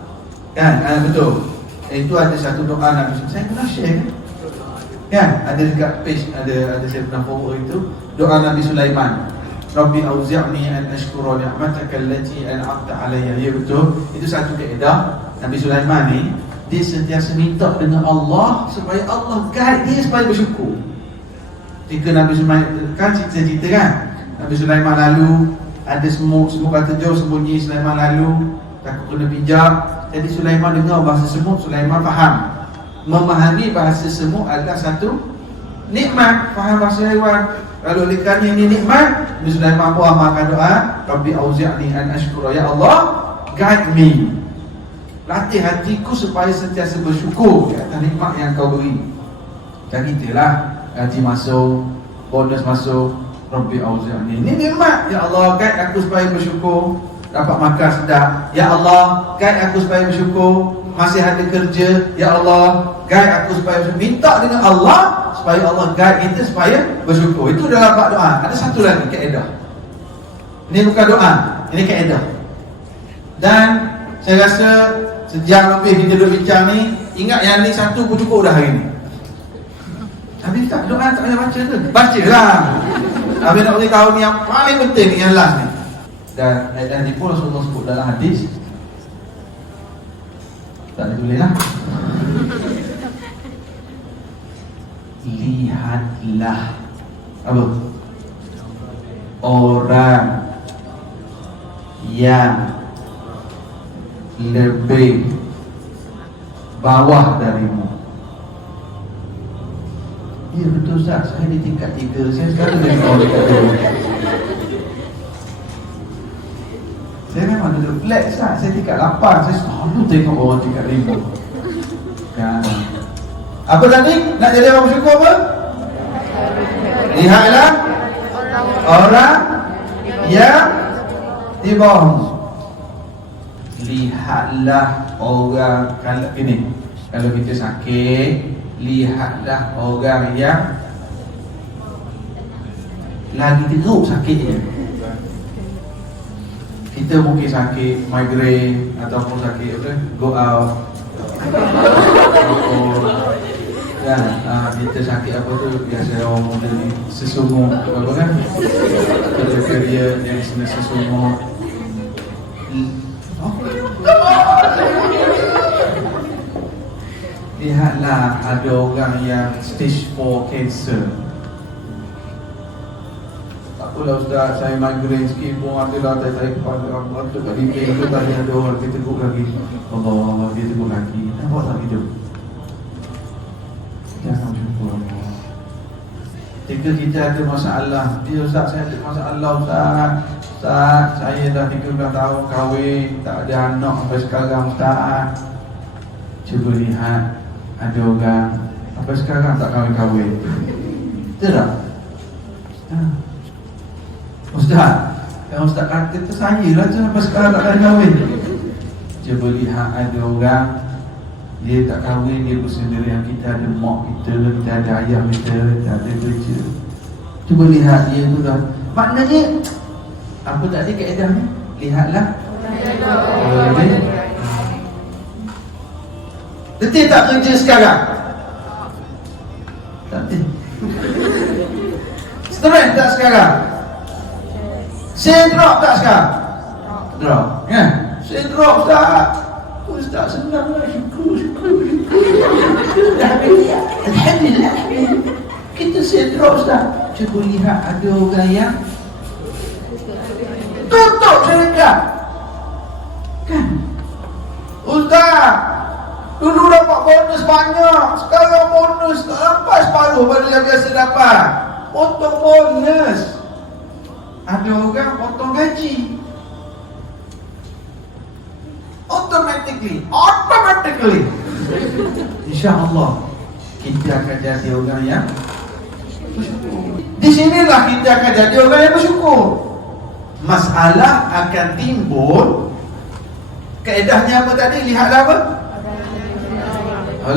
Kan? Betul. Itu ada satu doa Nabi Sulaiman. Saya pernah share kan? Ada dekat page, ada saya pernah forward itu. Doa Nabi Sulaiman. Rabbi auzi'ni an ashkura ni'mataka allati an'amta alayya. Ya, betul. Itu satu kaedah Nabi Sulaiman ni, dia sentiasa minta dengan Allah supaya Allah guide dia supaya bersyukur. Jika Nabi Sulaiman kan cerita kan, Nabi Sulaiman lalu ada semut kata jauh sembunyi. Sulaiman lalu takut kena pijak. Jadi Sulaiman dengar bahasa semut, Sulaiman faham. Memahami bahasa semut adalah satu nikmat. Faham bahasa haiwan. Lalu olehkan ini nikmat, Nabi Sulaiman pun amalkan doa, Rabbi auzi'ni an ashkura. Ya Allah, guide me, latih hatiku supaya sentiasa bersyukur atas nikmat yang kau beri. Dan itulah gaji masuk, bonus masuk, Rabbi auzi'ni. Ini nikmat. Ya Allah, guide aku supaya bersyukur, dapat makan sedap. Ya Allah, guide aku supaya bersyukur, masih ada kerja. Ya Allah, guide aku supaya bersyukur. Minta dengan Allah supaya Allah guide kita supaya bersyukur. Itu dalam bab doa. Ada satu lagi kaedah. Ini bukan doa, ini kaedah. Dan saya rasa sejam lebih kita duduk bincang ni, ingat yang ni satu pun cukup dah hari ni. Habis tak doa tak payah baca ke? Bacalah. Habis nak beritahu ni yang paling penting ni, yang last ni. Dan ni pun Rasulullah sebut dalam hadis. Tak ada tulis lah. Lihatlah apa? Orang yang lebih bawah darimu. Ya betul Ustaz, saya di tingkat 3, saya sekarang di tingkat 2. Saya memang duduk flat Ustaz, saya tingkat 8, saya selalu tengok orang tingkat 5. Kan. Apa tadi? Nak jadi orang bersyukur apa? Lihatlah orang yang di bawah. Lihatlah orang, kalau ini, kalau kita sakit, lihatlah orang yang lagi teruk sakitnya. Kita mungkin sakit migraine ataupun sakit apa? Go out. Kan, kita sakit apa tu biasa orang muda ni sesungguh apa kan? Dia yang sini sesungguh. Lihatlah ada orang yang stage 4 cancer. Tak apalah Ustaz, saya migraine sikit pun ada lah tarik kepala apa tu kat dinding tu tadi ada orang dia teguk lagi. Allah, dia teguk lagi. Nampak tak gitu? Jangan jumpa Allah. Ketika kita ada masalah, dia Ustaz saya ada masalah Ustaz. Ustaz, saya dah 13 tahun kahwin, tak ada anak sampai sekarang Ustaz. Cuba lihat, ada orang sampai sekarang tak kahwin-kahwin. Betul tak? Ustaz, yang Ustaz kata tu saya lah tu sampai sekarang tak kahwin. Cuba lihat ada orang dia tak kahwin, dia bersendirian. Kita ada mak kita, kita ada ayah kita, kita ada kerja. Cuba lihat dia tu dah. Maknanya apa tadi kaedahnya? Lihatlah lebih. Letih tak kerja sekarang? Tak letih. Stres tak sekarang? Syndrome tak sekarang? Drop, ya? Syndrome tak? Ustaz senang lah, syukur. Alhamdulillah. Kita syndrome Ustaz. Cuba lihat ada orang yang tutup syurga. Kan? Ustaz, dulu dapat bonus banyak, sekarang bonus tak dapat separuh pada yang biasa dapat. Potong bonus. Ada orang potong gaji. Automatically InsyaAllah kita akan jadi orang yang bersyukur. Di sinilah kita akan jadi orang yang bersyukur. Masalah akan timbul. Kaedahnya apa tadi? Lihatlah apa?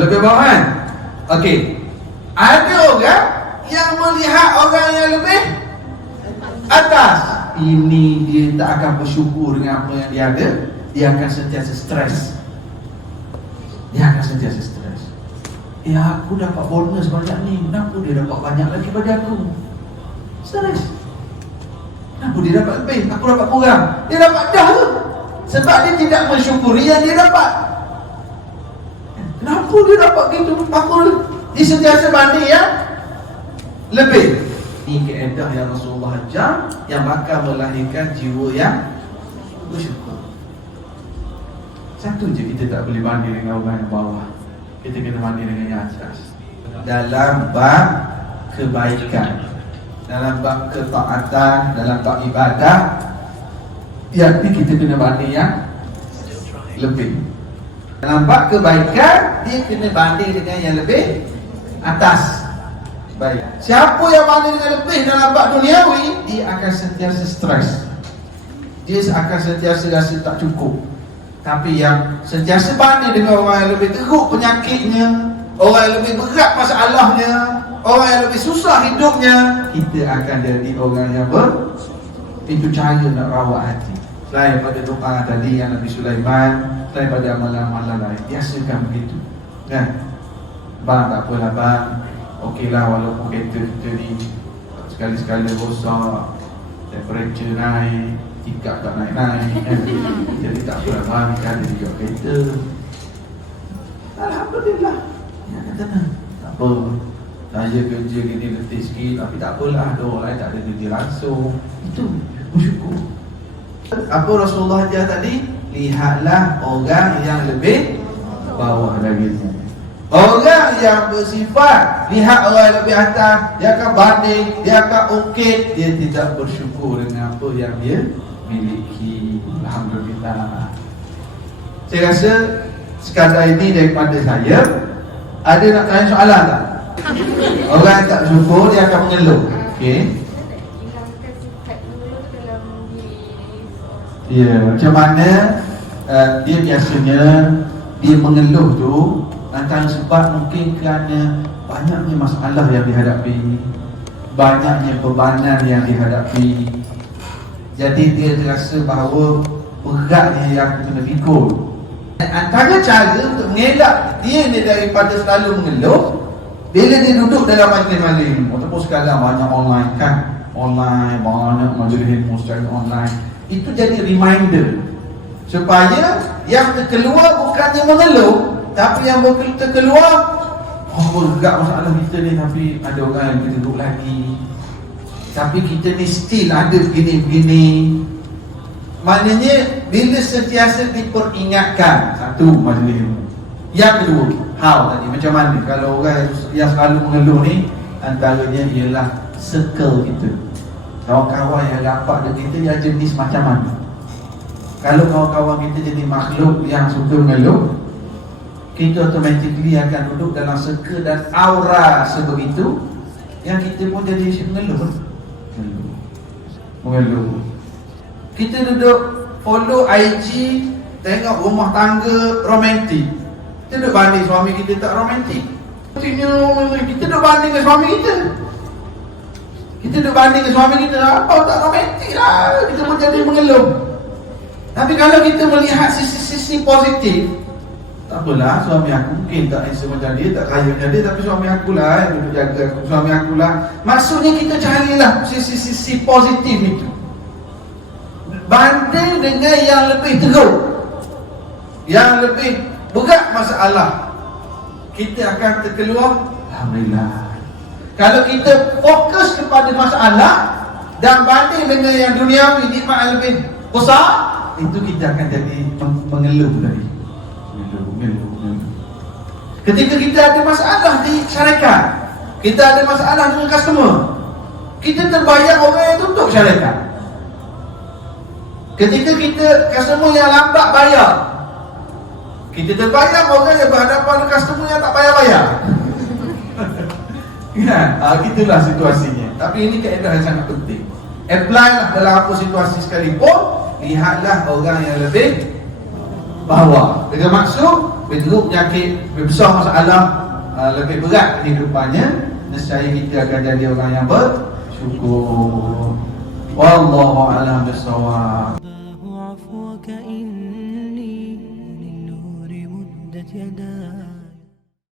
Lebih bawah kan? Okey. Ada orang yang melihat orang yang lebih atas. Ini dia tak akan bersyukur dengan apa yang dia ada. Dia akan sentiasa stres. Ya, aku dapat bonus banyak ni, kenapa dia dapat banyak lagi pada aku? Stres. Kenapa dia dapat lebih, aku dapat kurang? Dia dapat dah tu. Sebab dia tidak mensyukuri yang dia dapat. Kenapa dia dapat gitu? Aku dia sentiasa banding yang lebih. Ini kaedah yang Rasulullah ajar, yang bakal melahirkan jiwa yang bersyukur. Satu je kita tak boleh banding dengan orang yang bawah. Kita kena banding dengan yang atas. Dalam bab kebaikan, dalam bab ketaatan, dalam bab ibadah, yakni kita kena banding yang lebih. Dalam bab kebaikan, dia kena banding dengan yang lebih atas. Baik. Siapa yang banding dengan lebih dalam bab duniawi, dia akan sentiasa stres. Dia akan sentiasa rasa tak cukup. Tapi yang sentiasa banding dengan orang yang lebih teruk penyakitnya, orang yang lebih berat masalahnya, orang yang lebih susah hidupnya, kita akan jadi orang yang itu cara nak rawat hati. Selain pada doa tadi yang Nabi Sulaiman, selain pada amalan-amalan lain, biasakan begitu. Kan? Bang, tak apalah bang, okeylah walaupun kereta kita ni sekali-sekala rosak, temperature naik, tingkat tak naik-naik kan? Jadi tak apalah bang, kita ada juga kereta. Alhamdulillah. Ya kata tak apa, saya kerja gini letih sikit, tapi tak apalah, ada orang lain tak ada kerja langsung. Itu bersyukur. Apa Rasulullah ajar tadi? lihatlah orang yang lebih bawah darimu. Orang yang bersifat lihat orang yang lebih atas, dia akan banding, dia akan ungkit, dia tidak bersyukur dengan apa yang dia miliki. Alhamdulillah. Saya rasa sekadar ini daripada saya. Ada nak tanya soalan tak? Orang yang tak syukur dia akan mengeluh. Okey. Hilangkan sifat mengeluh dalam diri seorang. Ya, macam mana dia biasanya dia mengeluh tu antara sebab mungkin kerana banyaknya masalah yang dihadapi, banyaknya bebanan yang dihadapi. Jadi dia terasa bahawa beratnya yang kena pikul. Antara cara untuk mengelak dia ni daripada selalu mengeluh, bila dia duduk dalam majlis-majlis ilmu, ataupun sekarang banyak online kan, online, banyak majlis ilmu secara online, itu jadi reminder supaya yang terkeluar bukannya mengeluh, tapi yang terkeluar, oh berat masalah kita ni, tapi ada orang yang kita duduk lagi, tapi kita ni still ada begini-begini. Maknanya bila sentiasa diperingatkan, satu majlis ilmu. Yang kedua, how tadi, macam mana kalau orang yang selalu mengeluh ni, antaranya ialah circle kita, kawan-kawan yang rapat dengan kita yang jenis macam mana. Kalau kawan-kawan kita jadi makhluk yang suka mengeluh, kita automatically akan duduk dalam circle dan aura sebegitu yang kita pun jadi mengeluh. Kita duduk follow IG, tengok rumah tangga romantik, kita duduk banding suami kita tak romantik. Kita duduk banding dengan suami kita, kita duduk banding dengan suami kita, apa tak romantik lah, kita pun jadi mengeluh. Tapi kalau kita melihat sisi-sisi positif, tak apalah, suami aku mungkin tak handsome macam dia, tak kaya macam dia, tapi suami aku lah yang duduk jaga aku, suami aku lah. Maksudnya kita carilah sisi-sisi positif itu, banding dengan yang lebih teruk, yang lebih berat masalah, kita akan terkeluar. Alhamdulillah. Kalau kita fokus kepada masalah dan banding dengan yang duniawi, nikmat yang lebih besar, itu kita akan jadi mengeluh tadi. Ketika kita ada masalah di syarikat, kita ada masalah dengan customer, kita terbayang orang yang tutup syarikat. Ketika kita customer yang lambat bayar, kita terbayang orang yang berhadapan dengan customer yang tak bayar-bayar. Kan? Itulah situasinya. Tapi ini kaedah yang sangat penting. Apply lah dalam apa situasi sekalipun. Lihatlah orang yang lebih bawah, dengan maksud berteruk penyakit, besar masalah, lebih berat kehidupannya, nescaya kita akan jadi orang yang bersyukur. Wallahu a'lam bissawab. عفوك إني للنور مدت يداي